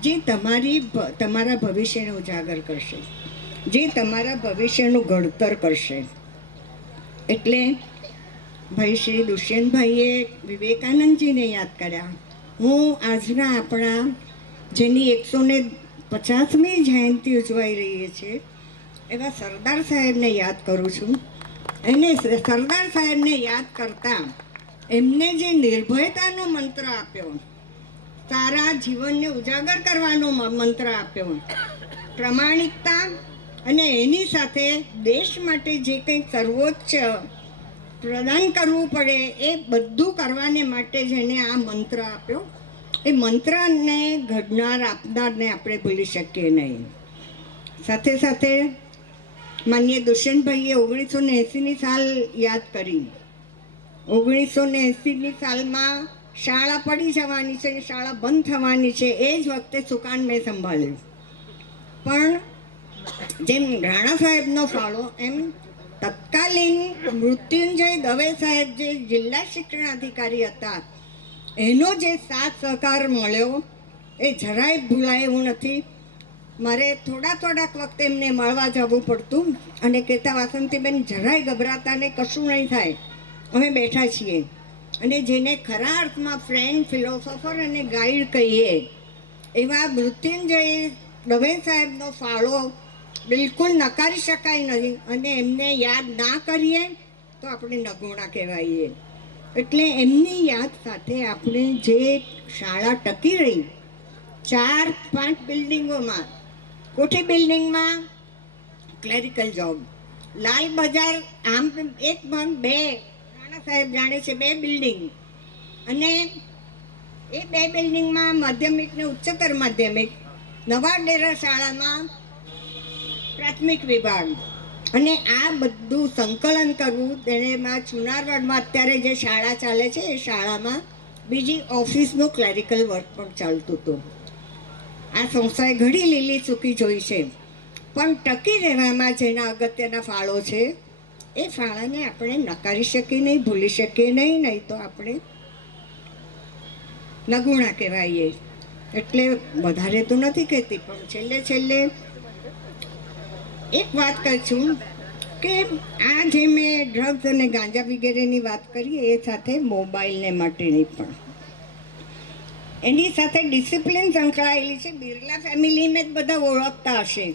જે તમારા ભવિષ્યને ઉજાગર કરશે, જે તમારા ભવિષ્યનું ઘડતર કરશે. એટલે ભાઈ શ્રી દુષ્યંતભાઈએ વિવેકાનંદજીને યાદ કર્યા. હું આજના આપણા જેની 150મી જયંતિ ઉજવાઈ રહી છે એવા સરદાર સાહેબને યાદ કરું છું. એને સરદાર સાહેબને યાદ કરતા એમને જે નિર્ભયતાનો મંત્ર આપ્યો, સારા જીવનને ઉજાગર કરવાનો મંત્ર આપ્યો, પ્રમાણિકતા અને એની સાથે દેશ માટે જે કંઈ સર્વોચ્ચ પ્રદાન કરવું પડે એ બધું કરવાને માટે જેને આ મંત્ર આપ્યો, એ મંત્રને ઘડનાર આપનારને આપણે ભૂલી શકીએ નહીં. સાથે સાથે માનનીય દુષ્યંતભાઈએ 1980ની સાલ યાદ કરી. 1980ની સાલમાં શાળા પડી જવાની છે, શાળા બંધ થવાની છે, એ જ વખતે સુકાન મેં સંભાળ્યું. પણ જેમ રાણા સાહેબનો ફાળો એમ તત્કાલીન મૃત્યુંજય દવે સાહેબ જે જિલ્લા શિક્ષણાધિકારી હતા એનો જે સાથ સહકાર મળ્યો એ જરાય ભૂલાય એવું નથી. મારે થોડાક વખતે એમને મળવા જવું પડતું અને કહેતા વાસંતીબેન જરાય ગભરાતા ને, કશું નહીં થાય, અમે બેઠા છીએ. અને જેને ખરા અર્થમાં ફ્રેન્ડ, ફિલોસોફર અને ગાઈડ કહીએ એવા મૃત્યુંજય દવે સાહેબનો ફાળો બિલકુલ નકારી શકાય નહીં. અને એમને યાદ ના કરીએ તો આપણે નગુણા કહેવાઈએ. એટલે એમની યાદ સાથે આપણે જે શાળા ટકી રહી 4-5 બિલ્ડિંગોમાં, કોઠી બિલ્ડિંગમાં ક્લેરિકલ જોબ, લાલ બજાર આમ એક પણ 2 રાણા સાહેબ જાણે છે 2 બિલ્ડિંગ, અને એ 2 બિલ્ડિંગમાં માધ્યમિક ને ઉચ્ચતર માધ્યમિક, નવા ડેરા શાળામાં પ્રાથમિક વિભાગ, અને આ બધું સંકલન કરવું. તેમાં ચુનારવાડમાં અત્યારે જે શાળા ચાલે છે એ શાળામાં બીજી ઓફિસનું ક્લેરિકલ વર્ક પણ ચાલતું હતું. આ સંસ્થાએ ઘણી લીલી ચૂકી જોઈ છે, પણ ટકી રહેવામાં જેના અગત્યના ફાળો છે એ ફાળાને આપણે નકારી શકીએ નહીં, ભૂલી શકીએ નહીં, નહીં તો આપણે નગુણા કહેવાઈએ. એટલે વધારે તો નથી કહેતી, પણ છેલ્લે એક વાત કહું છું કે આ જે મેં ડ્રગ્સ અને ગાંજા વગેરેની વાત કરી એ સાથે મોબાઈલને માટેની પણ એની સાથે ડિસિપ્લિન સંકળાયેલી છે. બિરલા ફેમિલીને જ બધા ઓળખતા હશે.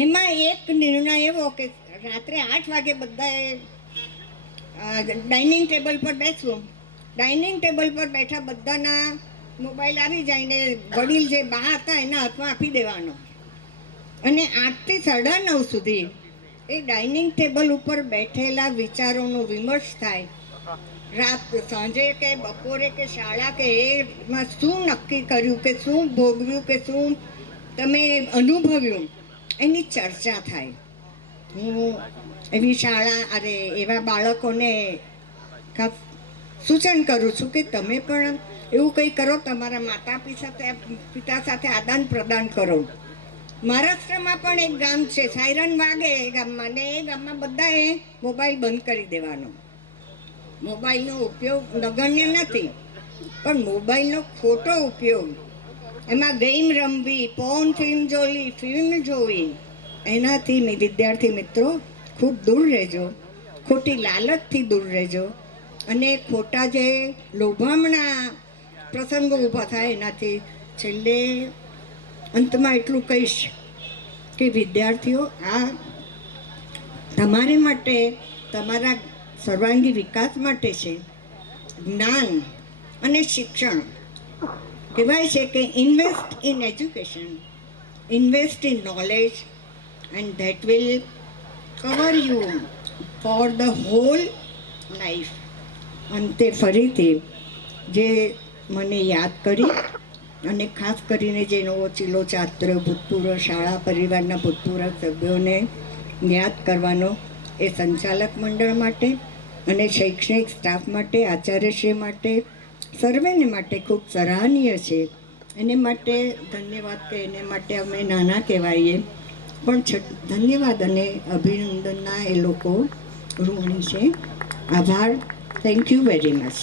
એમાં એક નિર્ણય એવો કે રાત્રે 8 વાગે બધાએ ડાઇનિંગ ટેબલ પર બેસવું. ડાઇનિંગ ટેબલ પર બેઠા બધાના મોબાઈલ આવી જાય ને વડીલ જે બા હતા એના હાથમાં આપી દેવાનો, અને 8 થી 9:30 સુધી એ ડાઇનિંગ ટેબલ ઉપર બેઠેલા વિચારોનો વિમર્શ થાય. રાત સાંજે કે બપોરે કે શાળા કે એમાં શું નક્કી કર્યું, કે શું ભોગવ્યું, કે શું તમે અનુભવ્યું, એની ચર્ચા થાય. હું એવી એવા બાળકોને ખાસ સૂચન કરું છું કે તમે પણ એવું કંઈ કરો, તમારા માતા પિતા સાથે આદાન પ્રદાન કરો. મહારાષ્ટ્રમાં પણ એક ગામ છે, સાયરન વાગે એ ગામમાં, ને એ ગામમાં બધાએ મોબાઈલ બંધ કરી દેવાનો. મોબાઈલનો ઉપયોગ નગણ્ય નથી, પણ મોબાઈલનો ખોટો ઉપયોગ એમાં ગેમ રમવી, પોર્ન ફિલ્મ જોવી, એનાથી વિદ્યાર્થી મિત્રો ખૂબ દૂર રહેજો. ખોટી લાલચથી દૂર રહેજો અને ખોટા જે લોભામણા પ્રસંગો ઊભા થાય એનાથી. છેલ્લે અંતમાં એટલું કહીશ કે વિદ્યાર્થીઓ, આ તમારી માટે, તમારા સર્વાંગી વિકાસ માટે છે. જ્ઞાન અને શિક્ષણ કહેવાય છે કે invest in education, invest in knowledge, and that will cover you for the hall life. અંતે ફરીથી જે મને યાદ કરી અને ખાસ કરીને જે નવો ચીલો છાત્ર, ભૂતપૂર્વ શાળા પરિવારના ભૂતપૂર્વ સભ્યોને યાદ કરવાનો એ સંચાલક મંડળ માટે અને શૈક્ષણિક સ્ટાફ માટે, આચાર્યશ્રી માટે, સર્વેને માટે ખૂબ સરાહનીય છે. એને માટે ધન્યવાદ, કે એને માટે અમે નાના કહેવાઈએ પણ ધન્યવાદ અને અભિનંદનના એ લોકો ઋણી છે. આભાર. Thank you very much.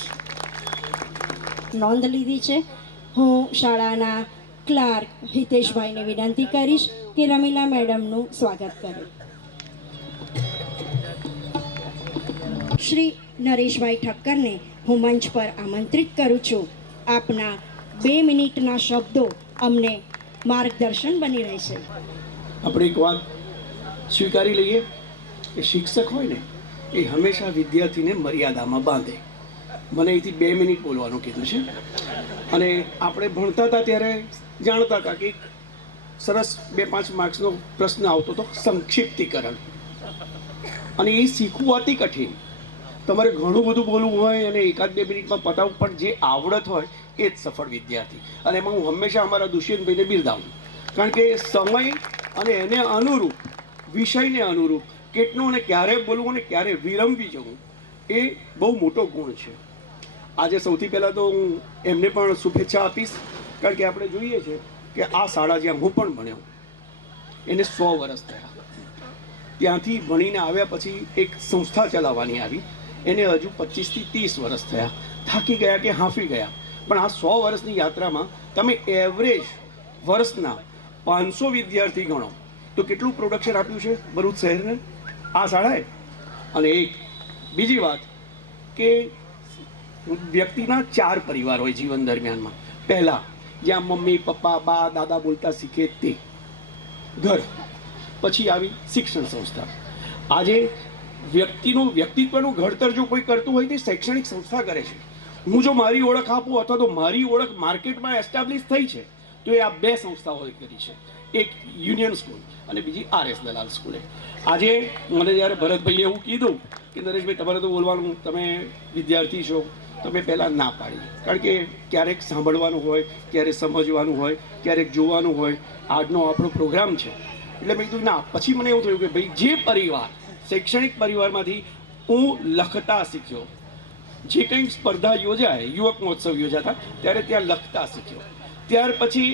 નોંધ લીધી છે. હું શાળાના ક્લાર્ક હિતેશભાઈને વિનંતી કરીશ કે રમીલા મેડમનું સ્વાગત કરે. શ્રી નરેશભાઈ ઠક્કરને હું મંચ પર આમંત્રિત કરું છું. આપના 2 મિનિટના શબ્દો અમને માર્ગદર્શન બની રહેશે. આપણે એક વાત સ્વીકારી લઈએ કે શિક્ષક હોય ને એ હંમેશા વિદ્યાર્થીને મર્યાદામાં બાંધે. મને અહીંથી 2 મિનિટ બોલવાનું કીધું છે અને આપણે ભણતા હતા ત્યારે જાણતા હતા કે સરસ 2-5 માર્ક્સનો પ્રશ્ન આવતો હતો, સંક્ષિપ્તીકરણ, અને એ શીખવું અતિ કઠિન. તમારે ઘણું બધું બોલવું હોય અને 1-2 મિનિટમાં પતાવવું, પણ જે આવડત હોય એ જ સફળ વિદ્યાર્થી. અને એમાં હું હંમેશા અમારા દુષ્યંતભાઈને બિરદાવું, કારણ કે સમય અને એને અનુરૂપ, વિષયને અનુરૂપ કેટલું અને ક્યારે બોલવું અને ક્યારે વિરમવી જવું, એ બહુ મોટો ગુણ છે. આજે સૌથી પહેલાં તો હું એમને પણ શુભેચ્છા આપીશ, કારણ કે આપણે જોઈએ છે કે આ શાળા જ્યાં હું પણ ભણ્યો એને 100 વર્ષ થયા. ત્યાંથી ભણીને આવ્યા પછી એક સંસ્થા ચલાવવાની આવી, એને હજુ 25 થી 30 વર્ષ થયા. થાકી ગયા કે હાંફી ગયા. પણ આ 100 વર્ષની યાત્રામાં તમે એવરેજ વર્ષના 500 વિદ્યાર્થી ગણો તો કેટલું પ્રોડક્શન આપ્યું છે ભરૂચ શહેરને આ શાળાએ. અને એક બીજી વાત કે વ્યક્તિના 4 પરિવાર હોય જીવન દરમિયાનમાં. પહેલાં જ્યાં મમ્મી, પપ્પા, બા, દાદા બોલતા શીખે તે ઘર, પછી આવી શિક્ષણ સંસ્થા. આજે વ્યક્તિત્વનું ઘડતર જો કોઈ કરતું હોય તો શૈક્ષણિક સંસ્થા કરે છે. હું જો મારી ઓળખ આપું અથવા તો મારી ઓળખ માર્કેટમાં એસ્ટાબ્લિશ થઈ છે તો એ આ 2 સંસ્થાઓએ કરી છે. એક યુનિયન સ્કૂલ અને બીજી RS દલાલ સ્કૂલે. આજે મને જ્યારે ભરતભાઈએ એવું કીધું કે નરેશભાઈ તમારે તો બોલવાનું, તમે વિદ્યાર્થી છો, તમે પહેલાં ના પાડી, કારણ કે ક્યારેક સાંભળવાનું હોય, ક્યારેક સમજવાનું હોય, ક્યારેક જોવાનું હોય. આજનો આપણો પ્રોગ્રામ છે એટલે મેં કીધું ના. પછી મને એવું થયું કે ભાઈ જે પરિવાર, શૈક્ષણિક પરિવારમાંથી હું લખતા શીખ્યો, જે કંઈક સ્પર્ધા યોજાય, યુવક મહોત્સવ યોજાતા ત્યારે ત્યાં લખતા શીખ્યો. ત્યાર પછી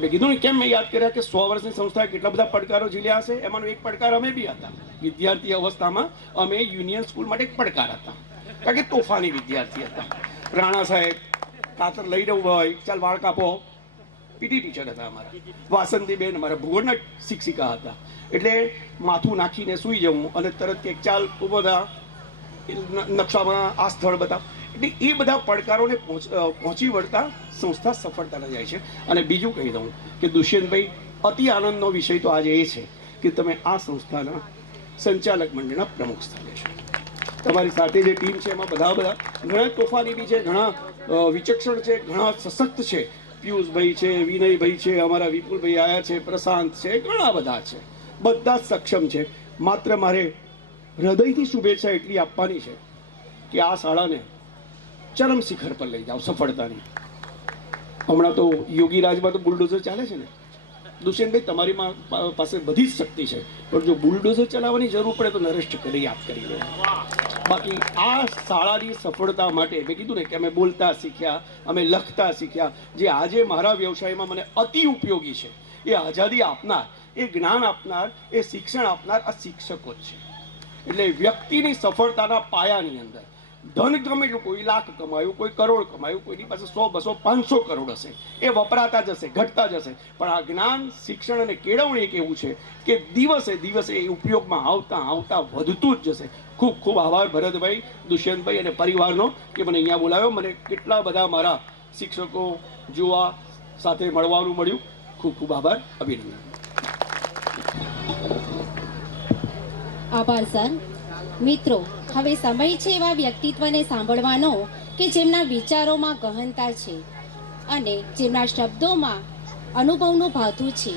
મેં કીધું ને કેમ મેં યાદ કર્યા કે 100 વર્ષની સંસ્થાએ કેટલા બધા પડકારો ઝીલ્યા હશે. એમાંનો એક પડકાર અમે બી હતા. વિદ્યાર્થી અવસ્થામાં અમે યુનિયન સ્કૂલ માટે એક પડકાર હતા, કારણ કે તોફાની વિદ્યાર્થી હતા. રાણા સાહેબ કાતર લઈ રહ્યું હોય, ચાલ વાળ કાપો, પીટી ટીચર હતા અમારા. વાસંતીબેન અમારા ભૂગોળના શિક્ષિકા હતા. એટલે માથું નાખીને સૂઈ જવું અને તરત કે ચાલ ઊભો થા, નકશામાં આ સ્થળ બતાવ. એટલે એ બધા પડકારોને પહોંચી વળતા સંસ્થા સફળતાને જાય છે. અને બીજું કહી દઉં કે દુષ્યંતભાઈ, અતિ આનંદનો વિષય તો આજે એ છે કે તમે આ સંસ્થાના સંચાલક મંડળના પ્રમુખ સ્થાને છો. તમારી સાથે જે ટીમ છે એમાં બધા ઘણા તોફાની બી છે, ઘણા વિચક્ષણ છે, ઘણા સશક્ત છે. પિયુષભાઈ છે, વિનયભાઈ છે, અમારા વિપુલભાઈ આવ્યા છે, પ્રશાંત છે, ઘણા બધા છે. બધા જ સક્ષમ છે. માત્ર મારે હૃદયથી શુભેચ્છા એટલી આપવાની છે કે આ શાળાને ચરમ શિખર પર લઈ જાઓ, સફળતાની. હમણાં તો યોગી રાજમાં તો બુલડોઝર ચાલે છે ને. દુષ્યંતભાઈ, તમારી પાસે બધી જ શક્તિ છે, પણ જો બુલડોઝર ચલાવવાની જરૂર પડે તો નરેશ ઠક્કરે યાદ કરી લે. બાકી આ શાળાની સફળતા માટે મેં કીધું ને કે અમે બોલતા શીખ્યા, અમે લખતા શીખ્યા. જે આજે મારા વ્યવસાયમાં મને અતિ ઉપયોગી છે, એ આઝાદી આપનાર, એ જ્ઞાન આપનાર, એ શિક્ષણ આપનાર આ શિક્ષકો જ છે. એટલે વ્યક્તિની સફળતાના પાયાની અંદર ધન ગમે એટલું, કોઈ લાખ કમાયું, કોઈ કરોડ કમાયું, કોઈની પાસે 100, 200, 500 કરોડ હશે, એ વપરાતા જશે, ઘટતા જશે. પણ આ જ્ઞાન, શિક્ષણ અને કેળવણી એક એવું છે કે દિવસે દિવસે એ ઉપયોગમાં આવતા આવતા વધતું જ જશે. ખૂબ ખૂબ આભાર ભરતભાઈ, દુષ્યંતભાઈ અને પરિવારનો કે મને અહીંયા બોલાવ્યો. મને કેટલા બધા મારા શિક્ષકો જોવા, સાથે મળવાનું મળ્યું. ખૂબ ખૂબ આભાર, અભિનંદન. આભાર સર. મિત્રો, હવે સમય છે એવા વ્યક્તિત્વને સાંભળવાનો કે જેમના વિચારોમાં ગહનતા છે અને જેમના શબ્દોમાં અનુભવનું ભાથું છે.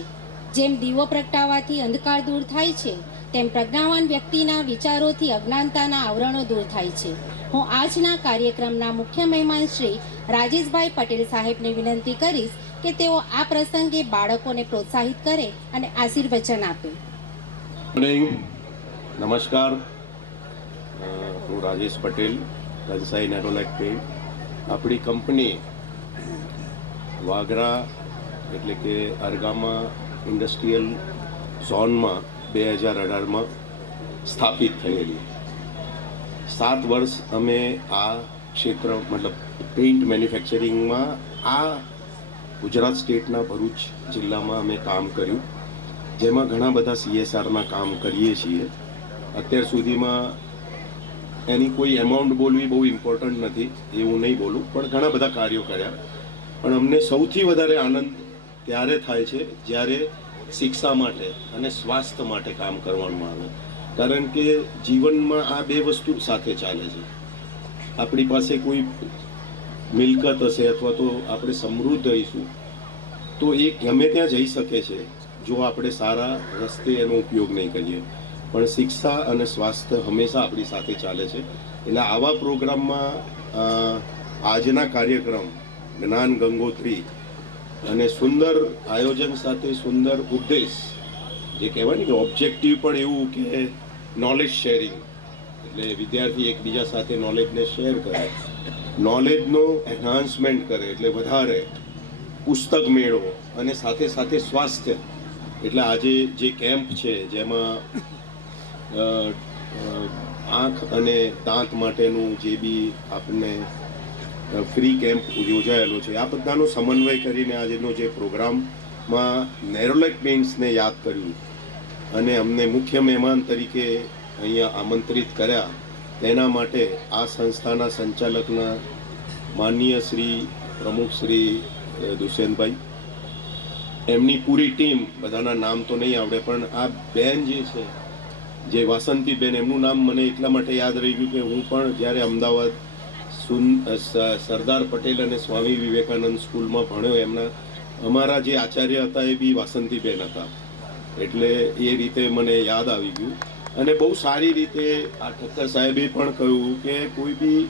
જેમ દીવો પ્રગટાવવાથી અંધકાર દૂર થાય છે, તેમ પ્રજ્ઞાવાન વ્યક્તિના વિચારોથી અજ્ઞાનતાના આવરણો દૂર થાય છે. હું આજના કાર્યક્રમના મુખ્ય મહેમાન શ્રી રાજેશભાઈ પટેલ સાહેબને વિનંતી કરીશ કે તેઓ આ પ્રસંગે બાળકોને પ્રોત્સાહિત કરે અને આશીર્વચન આપે. નમસ્કાર, હું રાજેશ પટેલ, કંસાઈ નેરોલેક પેન્ટ. આપણી કંપની વાગરા એટલે કે અરગામા ઇન્ડસ્ટ્રીયલ ઝોનમાં 2018માં સ્થાપિત થયેલી. 7 વર્ષ અમે આ ક્ષેત્ર મતલબ પેઇન્ટ મેન્યુફેક્ચરિંગમાં આ ગુજરાત સ્ટેટના ભરૂચ જિલ્લામાં અમે કામ કર્યું, જેમાં ઘણા બધા CSRના કામ કરીએ છીએ. અત્યાર સુધીમાં એની કોઈ એમાઉન્ટ બોલવી બહુ ઇમ્પોર્ટન્ટ નથી, એવું નહીં બોલું, પણ ઘણા બધા કાર્યો કર્યા. પણ અમને સૌથી વધારે આનંદ ત્યારે થાય છે જ્યારે શિક્ષા માટે અને સ્વાસ્થ્ય માટે કામ કરવામાં આવે. કારણ કે જીવનમાં આ બે વસ્તુ સાથે ચાલે છે. આપણી પાસે કોઈ મિલકત હશે અથવા તો આપણે સમૃદ્ધ રહીશું તો એ ગમે ત્યાં જઈ શકે છે જો આપણે સારા રસ્તે એનો ઉપયોગ નહીં કરીએ. પણ શિક્ષા અને સ્વાસ્થ્ય હંમેશા આપણી સાથે ચાલે છે. એટલે આવા પ્રોગ્રામમાં આજના કાર્યક્રમ જ્ઞાન ગંગોત્રી અને સુંદર આયોજન સાથે સુંદર ઉદ્દેશ, જે કહેવાય ને કે ઓબ્જેક્ટિવ પણ એવું કે નોલેજ શેરિંગ, એટલે વિદ્યાર્થી એકબીજા સાથે નોલેજને શેર કરે, નોલેજનો એન્હાન્સમેન્ટ કરે, એટલે વધારે પુસ્તક મેળવો અને સાથે સાથે સ્વાસ્થ્ય. એટલે આજે જે કેમ્પ છે જેમાં આંખ અને દાંત માટેનું જે બી આપણને ફ્રી કેમ્પ યોજાયેલો છે, આ બધાનો સમન્વય કરીને આજનો જે પ્રોગ્રામમાં નેરોલેક પેઇન્ટ્સને યાદ કર્યું અને અમને મુખ્ય મહેમાન તરીકે અહીંયા આમંત્રિત કર્યા, તેના માટે આ સંસ્થાના સંચાલકના માનનીય શ્રી પ્રમુખ શ્રી દુષ્યંતભાઈ, એમની પૂરી ટીમ, બધાના નામ તો નહીં આવડે, પણ આ બેન જે છે જે વાસંતીબેન, એમનું નામ મને એટલા માટે યાદ રહી ગયું કે હું પણ જ્યારે અમદાવાદ સરદાર પટેલ અને સ્વામી વિવેકાનંદ સ્કૂલમાં ભણ્યો, અમારા જે આચાર્ય હતા એ બી વાસંતીબેન હતા, એટલે એ રીતે મને યાદ આવી ગયું. અને બહુ સારી રીતે આ ઠક્કર સાહેબે પણ કહ્યું કે કોઈ બી,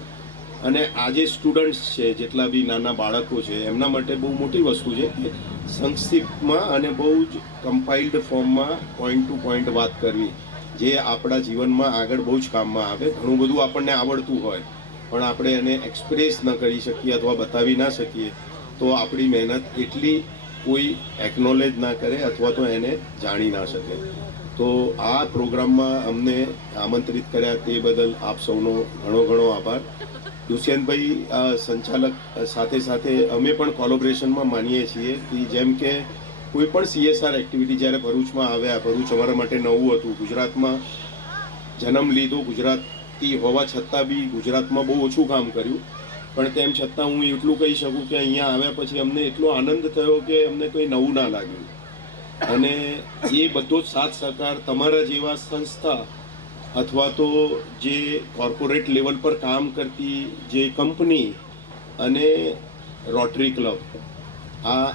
અને આજે સ્ટુડન્ટ્સ છે જેટલા બી નાના બાળકો છે એમના માટે બહુ મોટી વસ્તુ છે કે સંક્ષિપ્તમાં અને બહુ જ કમ્પાઇલ્ડ ફોર્મમાં પોઈન્ટ ટુ પોઈન્ટ વાત કરવી, જે આપણા જીવનમાં આગળ બહુ જ કામમાં આવે. ઘણું બધું આપણને આવડતું હોય પણ આપણે એને એક્સપ્રેસ ન કરી શકીએ અથવા બતાવી ના શકીએ તો આપણી મહેનત એટલી કોઈ એકનોલેજ ના કરે અથવા તો એને જાણી ના શકે. તો આ પ્રોગ્રામમાં અમને આમંત્રિત કર્યા તે બદલ આપ સૌનો ઘણો ઘણો આભાર. દુષ્યંતભાઈ સંચાલક સાથે સાથે અમે પણ કોલોબરેશનમાં માનીએ છીએ કે જેમ કે કોઈ પણ CSR એક્ટિવિટી જ્યારે ભરૂચમાં આવ્યા, ભરૂચ અમારા માટે નવું હતું, ગુજરાતમાં જન્મ લીધો, ગુજરાતી હોવા છતાં બી ગુજરાતમાં બહુ ઓછું કામ કર્યું, પણ તેમ છતાં હું એટલું કહી શકું કે અહીંયા આવ્યા પછી અમને એટલો આનંદ થયો કે અમને કંઈ નવું ના લાગ્યું. અને એ બધો જ સાથ સહકાર તમારા જેવા સંસ્થા અથવા તો જે કોર્પોરેટ લેવલ પર કામ કરતી જે કંપની અને રોટરી ક્લબ, આ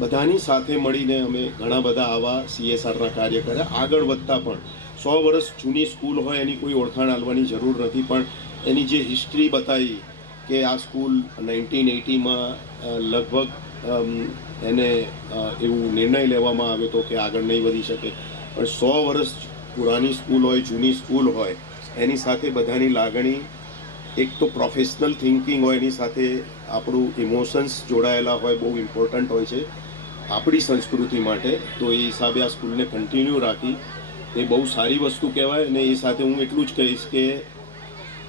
બધાની સાથે મળીને અમે ઘણા બધા આવા CSRના કાર્ય કર્યા. આગળ વધતા પણ 100 વર્ષ જૂની સ્કૂલ હોય એની કોઈ ઓળખાણ આપવાની જરૂર નથી, પણ એની જે હિસ્ટ્રી બતાવી કે આ સ્કૂલ 1980માં લગભગ એને એવું નિર્ણય લેવામાં આવ્યો હતો કે આગળ નહીં વધી શકે, પણ 100 વર્ષ પુરાની સ્કૂલ હોય, જૂની સ્કૂલ હોય, એની સાથે બધાની લાગણી, એક તો પ્રોફેશનલ થિંકિંગ હોય, એની સાથે આપણું ઇમોશન્સ જોડાયેલા હોય, બહુ ઇમ્પોર્ટન્ટ હોય છે આપણી સંસ્કૃતિ માટે. તો એ હિસાબે આ સ્કૂલને કન્ટિન્યુ રાખી એ બહુ સારી વસ્તુ કહેવાય. અને એ સાથે હું એટલું જ કહીશ કે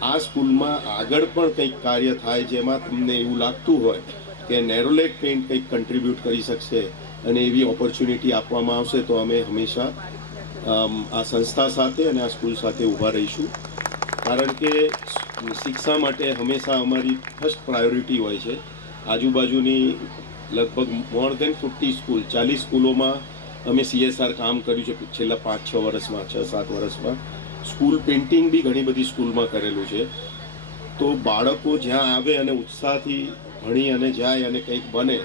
આ સ્કૂલમાં આગળ પણ કંઈક કાર્ય થાય જેમાં તમને એવું લાગતું હોય કે નેરોલેક પેઇન્ટ કંઈક કન્ટ્રીબ્યુટ કરી શકશે અને એવી ઓપોર્ચ્યુનિટી આપવામાં આવશે તો અમે હંમેશા આ સંસ્થા સાથે અને આ સ્કૂલ સાથે ઊભા રહીશું. કારણ કે શિક્ષા માટે હંમેશા અમારી ફર્સ્ટ પ્રાયોરિટી હોય છે. આજુબાજુની લગભગ મોર દેન 50 સ્કૂલ 40 સ્કૂલોમાં અમે CSR કામ કર્યું છે છેલ્લા 5-6 વર્ષમાં 6-7 વર્ષમાં. સ્કૂલ પેઇન્ટિંગ બી ઘણી બધી સ્કૂલમાં કરેલું છે. તો બાળકો જ્યાં આવે અને ઉત્સાહથી ભણી અને જાય અને કંઈક બને.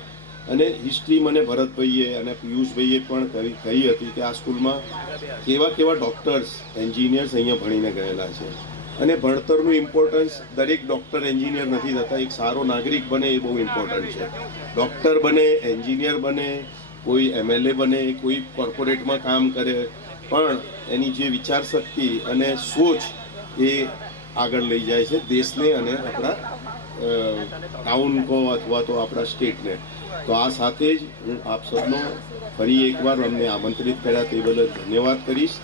અને હિસ્ટ્રી મને ભરતભાઈએ અને પિયુષભાઈએ પણ કહી હતી કે આ સ્કૂલમાં કેવા ડૉક્ટર્સ એન્જિનિયર્સ અહીંયા ભણીને ગયેલા છે. અને ભણતરનું ઇમ્પોર્ટન્સ દરેક ડૉક્ટર એન્જિનિયર નથી થતા. એક સારો નાગરિક બને એ બહુ ઇમ્પોર્ટન્ટ છે. ડૉક્ટર બને, એન્જિનિયર બને, કોઈ MLA બને, કોઈ કોર્પોરેટમાં કામ કરે, પણ એની જે વિચારશક્તિ અને સોચ એ આગળ લઈ જાય છે દેશને અને આપણા ટાઉન કો અથવા તો આપણા સ્ટેટને. તો આ સાથે જ હું આપ સૌનો ફરી એકવાર અમને આમંત્રિત કર્યા તે બદલ ધન્યવાદ કરીશ.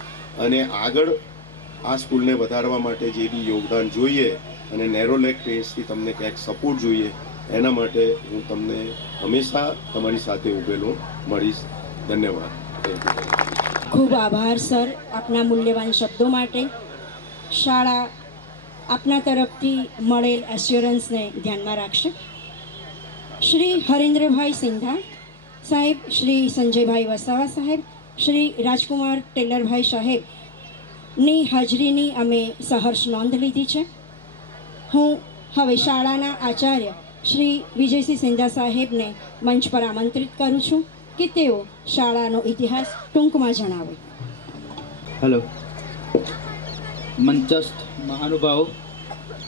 અને આગળ આ સ્કૂલને વધારવા માટે જે બી યોગદાન જોઈએ અને નેરોલેક પેઇન્ટ્સથી તમને ક્યાંક સપોર્ટ જોઈએ એના માટે હું તમને હંમેશા તમારી સાથે ઊભેલો મળીશ. ધન્યવાદ. ખૂબ આભાર સર આપના મૂલ્યવાન શબ્દો માટે. શાળા આપના તરફથી મળેલ એસ્યોરન્સને ધ્યાનમાં રાખશે. શ્રી હરેન્દ્રભાઈ સિંધા સાહેબ, શ્રી સંજયભાઈ વસાવા સાહેબ, શ્રી રાજકુમાર ટેલરભાઈ સાહેબની હાજરીની અમે સહર્ષ નોંધ લીધી છે. હું હવે શાળાના આચાર્ય શ્રી વિજયસિંહ સિંધા સાહેબને મંચ પર આમંત્રિત કરું છું કે તેઓ શાળાનો ઇતિહાસ ટૂંકમાં જણાવે. હેલો. મંચસ્થ મહાનુભાવો,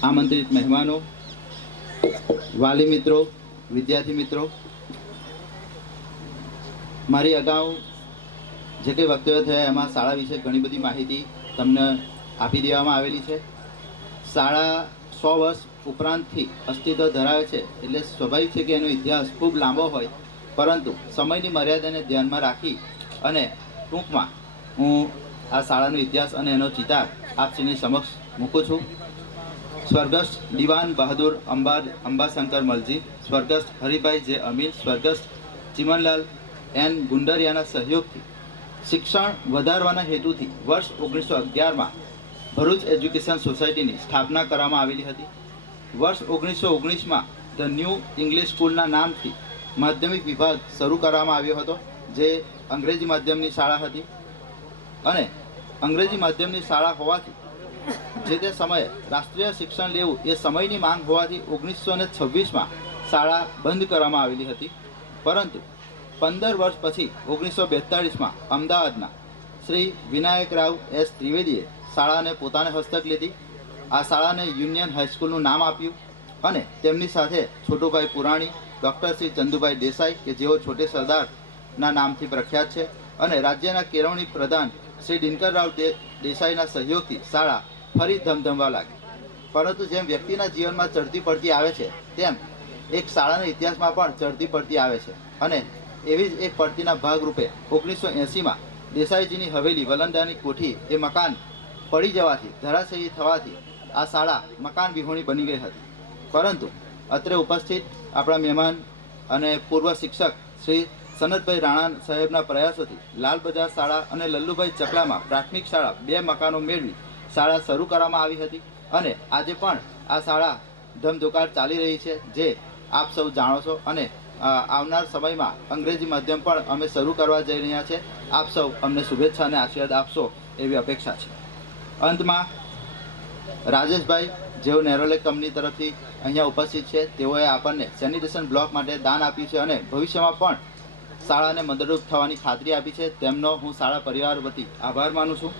આમંત્રિત મહેમાનો, વાલી મિત્રો, વિદ્યાર્થી મિત્રો, મારી અગાઉ જે કંઈ વક્તવ્ય થયા એમાં શાળા વિશે ઘણી બધી માહિતી તમને આપી દેવામાં આવેલી છે. શાળા 100 વર્ષ ઉપરાંતથી અસ્તિત્વ ધરાવે છે એટલે સ્વાભાવિક છે કે એનો ઇતિહાસ ખૂબ લાંબો હોય, પરંતુ સમયની મર્યાદાને ધ્યાનમાં રાખી અને ટૂંકમાં હું આ શાળાનો ઇતિહાસ અને એનો ચિતાર આપશ્રીની સમક્ષ મૂકું છું. સ્વર્ગસ્થ દિવાન બહાદુર અંબાશંકર મલજી, સ્વર્ગસ્થ હરિભાઈ જે અમીન, સ્વર્ગસ્થ ચિમનલાલ એન ગુંડરિયાના સહયોગથી શિક્ષણ વધારવાના હેતુથી વર્ષ 1911માં ભરૂચ એજ્યુકેશન સોસાયટીની સ્થાપના કરવામાં આવેલી હતી. વર્ષ 1919માં ધ ન્યૂ ઇંગ્લિશ સ્કૂલના નામથી માધ્યમિક વિભાગ શરૂ કરવામાં આવ્યો હતો, જે અંગ્રેજી માધ્યમની શાળા હતી. અને અંગ્રેજી માધ્યમની શાળા હોવાથી જે તે સમયે રાષ્ટ્રીય શિક્ષણ લેવું એ સમયની માંગ હોવાથી 1926માં શાળા બંધ કરવામાં આવેલી હતી. પરંતુ 15 વર્ષ પછી 1942માં અમદાવાદના શ્રી વિનાયકરાવ એસ ત્રિવેદીએ શાળાને પોતાને હસ્તક લીધી. આ શાળાને યુનિયન હાઈસ્કૂલનું નામ આપ્યું અને તેમની સાથે છોટુભાઈ પુરાણી, ડૉક્ટર શ્રી ચંદુભાઈ દેસાઈ કે જેઓ છોટે સરદારના નામથી પ્રખ્યાત છે, અને રાજ્યના કેળવણી પ્રધાન શ્રી દિનકરરાવ દેસાઈના સહયોગથી શાળા ફરી ધમધમવા લાગી. પરંતુ જેમ વ્યક્તિના જીવનમાં ચડતી પડતી આવે છે તેમ એક શાળાના ઇતિહાસમાં પણ ચડતી પડતી આવે છે. અને એવી જ એક પડતીના ભાગરૂપે 1980માં દેસાઈજીની હવેલી વલંદાની કોઠી એ મકાન પડી જવાથી, ધરાશયી થવાથી આ શાળા મકાન વિહોણી બની ગઈ હતી. પરંતુ અત્રે ઉપસ્થિત આપણા મહેમાન અને પૂર્વ શિક્ષક શ્રી સનતભાઈ રાણા સાહેબના પ્રયાસોથી લાલ બજાર શાળા અને લલ્લુભાઈ ચકલામાં પ્રાથમિક શાળા 2 મકાનો મેળવી શાળા શરૂ કરવામાં આવી હતી. અને આજે પણ આ શાળા ધમધોકાર ચાલી રહી છે, જે આપ સૌ જાણો છો. અને આવનાર સમયમાં અંગ્રેજી માધ્યમ પણ અમે શરૂ કરવા જઈ રહ્યા છે. આપ સૌ અમને શુભેચ્છા અને આશીર્વાદ આપશો એવી અપેક્ષા છે. અંતમાં રાજેશભાઈ, જેઓ નેરોલેક કંપની તરફથી અહીંયા ઉપસ્થિત છે, તેઓએ આપણને સેનિટેશન બ્લોક માટે દાન આપ્યું છે અને ભવિષ્યમાં પણ શાળાને મદદરૂપ થવાની ખાતરી આપી છે. તેમનો હું શાળા પરિવાર વતી આભાર માનું છું.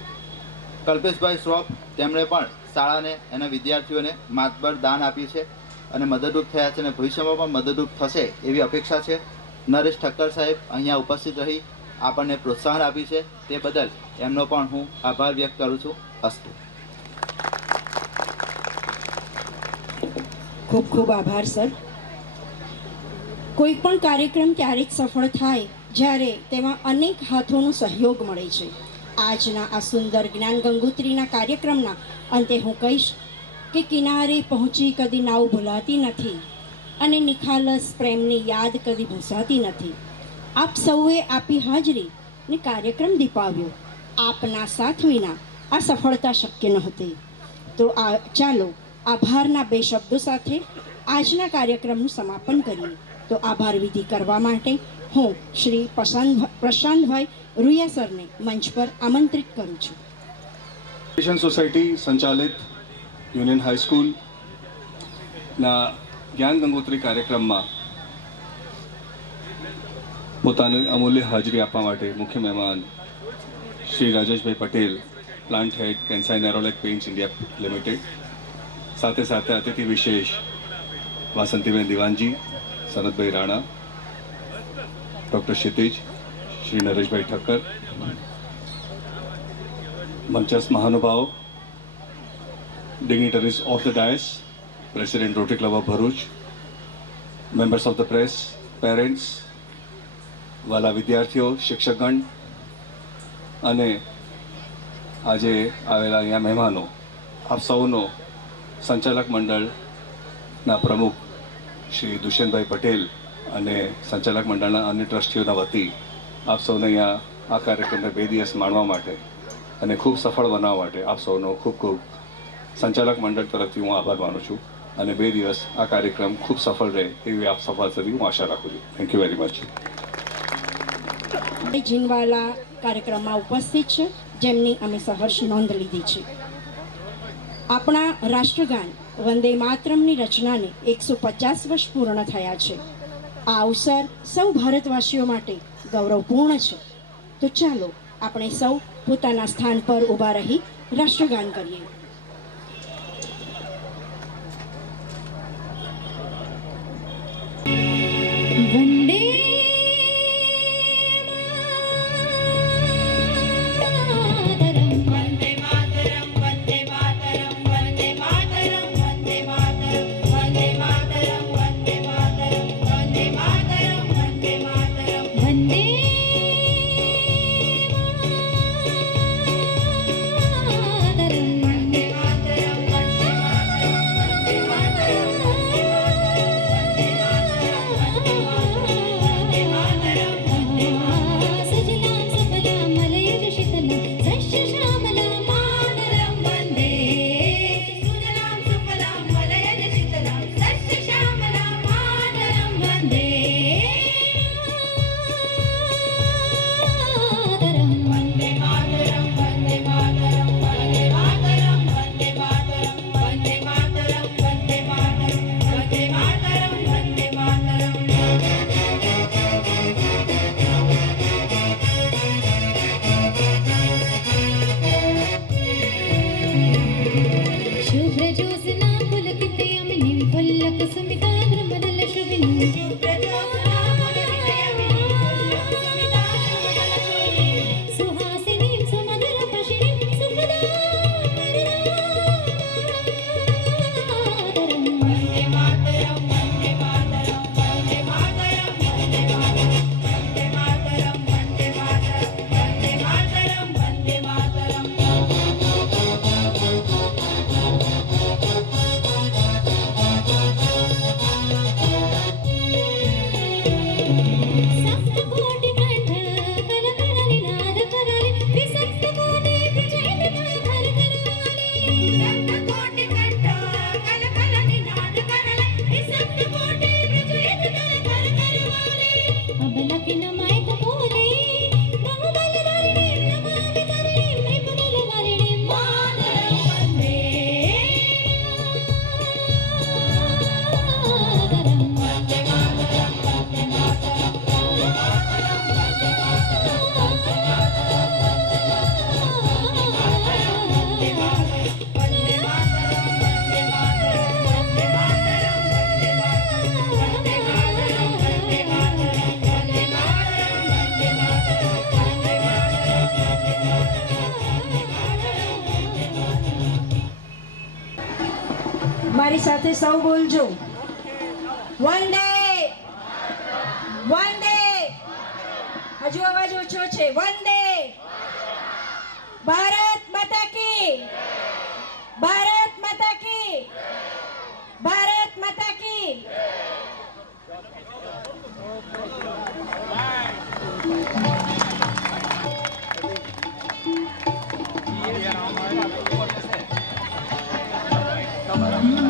કલ્પેશભાઈ શ્રોફ, તેમણે પણ શાળાને એના વિદ્યાર્થીઓને માતબર દાન આપ્યું છે અને મદદરૂપ થયા છે અને ભવિષ્યમાં પણ મદદરૂપ થશે એવી અપેક્ષા છે. નરેશ ઠક્કર સાહેબ અહીંયા ઉપસ્થિત રહી આપણને પ્રોત્સાહન આપ્યું છે, તે બદલ એમનો પણ હું આભાર વ્યક્ત કરું છું. અસ્તુ. ખૂબ ખૂબ આભાર સર. કોઈ પણ કાર્યક્રમ ત્યારે જ સફળ થાય જ્યારે તેમાં અનેક હાથોનો સહયોગ મળે છે. આજના આ સુંદર જ્ઞાન ગંગોત્રીના કાર્યક્રમના અંતે હું કહીશ કે કિનારે પહોંચી કદી નાવ ભૂલાતી નથી અને નિખાલસ પ્રેમની યાદ કદી ભૂસાતી નથી. આપ સૌએ આપી હાજરી ને કાર્યક્રમ દીપાવ્યો. આપના સાથ વિના આ સફળતા શક્ય નહોતી. તો ચાલો આભારના 2 શબ્દો સાથે આજના કાર્યક્રમનું સમાપન કરીએ. તો આભાર વિધિ કરવા માટે હું શ્રી પ્રશાંતભાઈ રૂયા સરને મંચ પર આમંત્રિત કરું છું. એજ્યુકેશન સોસાયટી સંચાલિત યુનિયન હાઈસ્કૂલના જ્ઞાન ગંગોત્રી કાર્યક્રમમાં પોતાની અમૂલ્ય હાજરી આપવા માટે મુખ્ય મહેમાન શ્રી રાજેશભાઈ પટેલ, પ્લાન્ટ હેડ કેન્સાઈ નેરોલેક પેઇન્ટ્સ ઇન્ડિયા લિમિટેડ, સાથે સાથે અતિથિ વિશેષ વાસંતીબેન દિવાનજી, સનતભાઈ રાણા, ડૉક્ટર ક્ષિતિજ, શ્રી નરેશભાઈ ઠક્કર, મંચસ્થ મહાનુભાવો, dignitaries of the dais, President Rotary Club of Bharuch, members of the press, parents, વાલા વિદ્યાર્થીઓ, શિક્ષકગણ અને આજે આવેલા અહીંયા મહેમાનો, આપ સૌનો સંચાલક મંડળના પ્રમુખ શ્રી દુષ્યંતભાઈ પટેલ અને સંચાલક મંડળના અન્ય ટ્રસ્ટીઓના વતી આપ સૌને અહીંયા આ કાર્યક્રમને 2 દિવસ માણવા માટે અને ખૂબ સફળ બનાવવા માટે આપ સૌનો ખૂબ ખૂબ સંચાલક મંડળ તરફથી હું આભાર માનું છું અને 2 દિવસ આ કાર્યક્રમ ખૂબ સફળ રહે એવી આપ સભા સુધી હું આશા રાખું છું. Thank you very much. Jinwala કાર્યક્રમમાં ઉપસ્થિત છે, જેમની અમે સહર્ષ નોંધ લીધી છે. આપણા રાષ્ટ્રગાન વંદે માતરમની રચનાને 150 વર્ષ પૂર્ણ થયા છે. આ અવસર સૌ ભારતવાસીઓ માટે ગૌરવપૂર્ણ છે. તો ચાલો આપણે સૌ પોતાના સ્થાન પર ઊભા રહી રાષ્ટ્રગાન કરીએ. વંદે મારી સાથે સૌ બોલજો. વંદે વંદે. હજુ અવાજ ઓછો છે. વંદે. ભારત માતા કી. ભારત માતા કી. બરાબર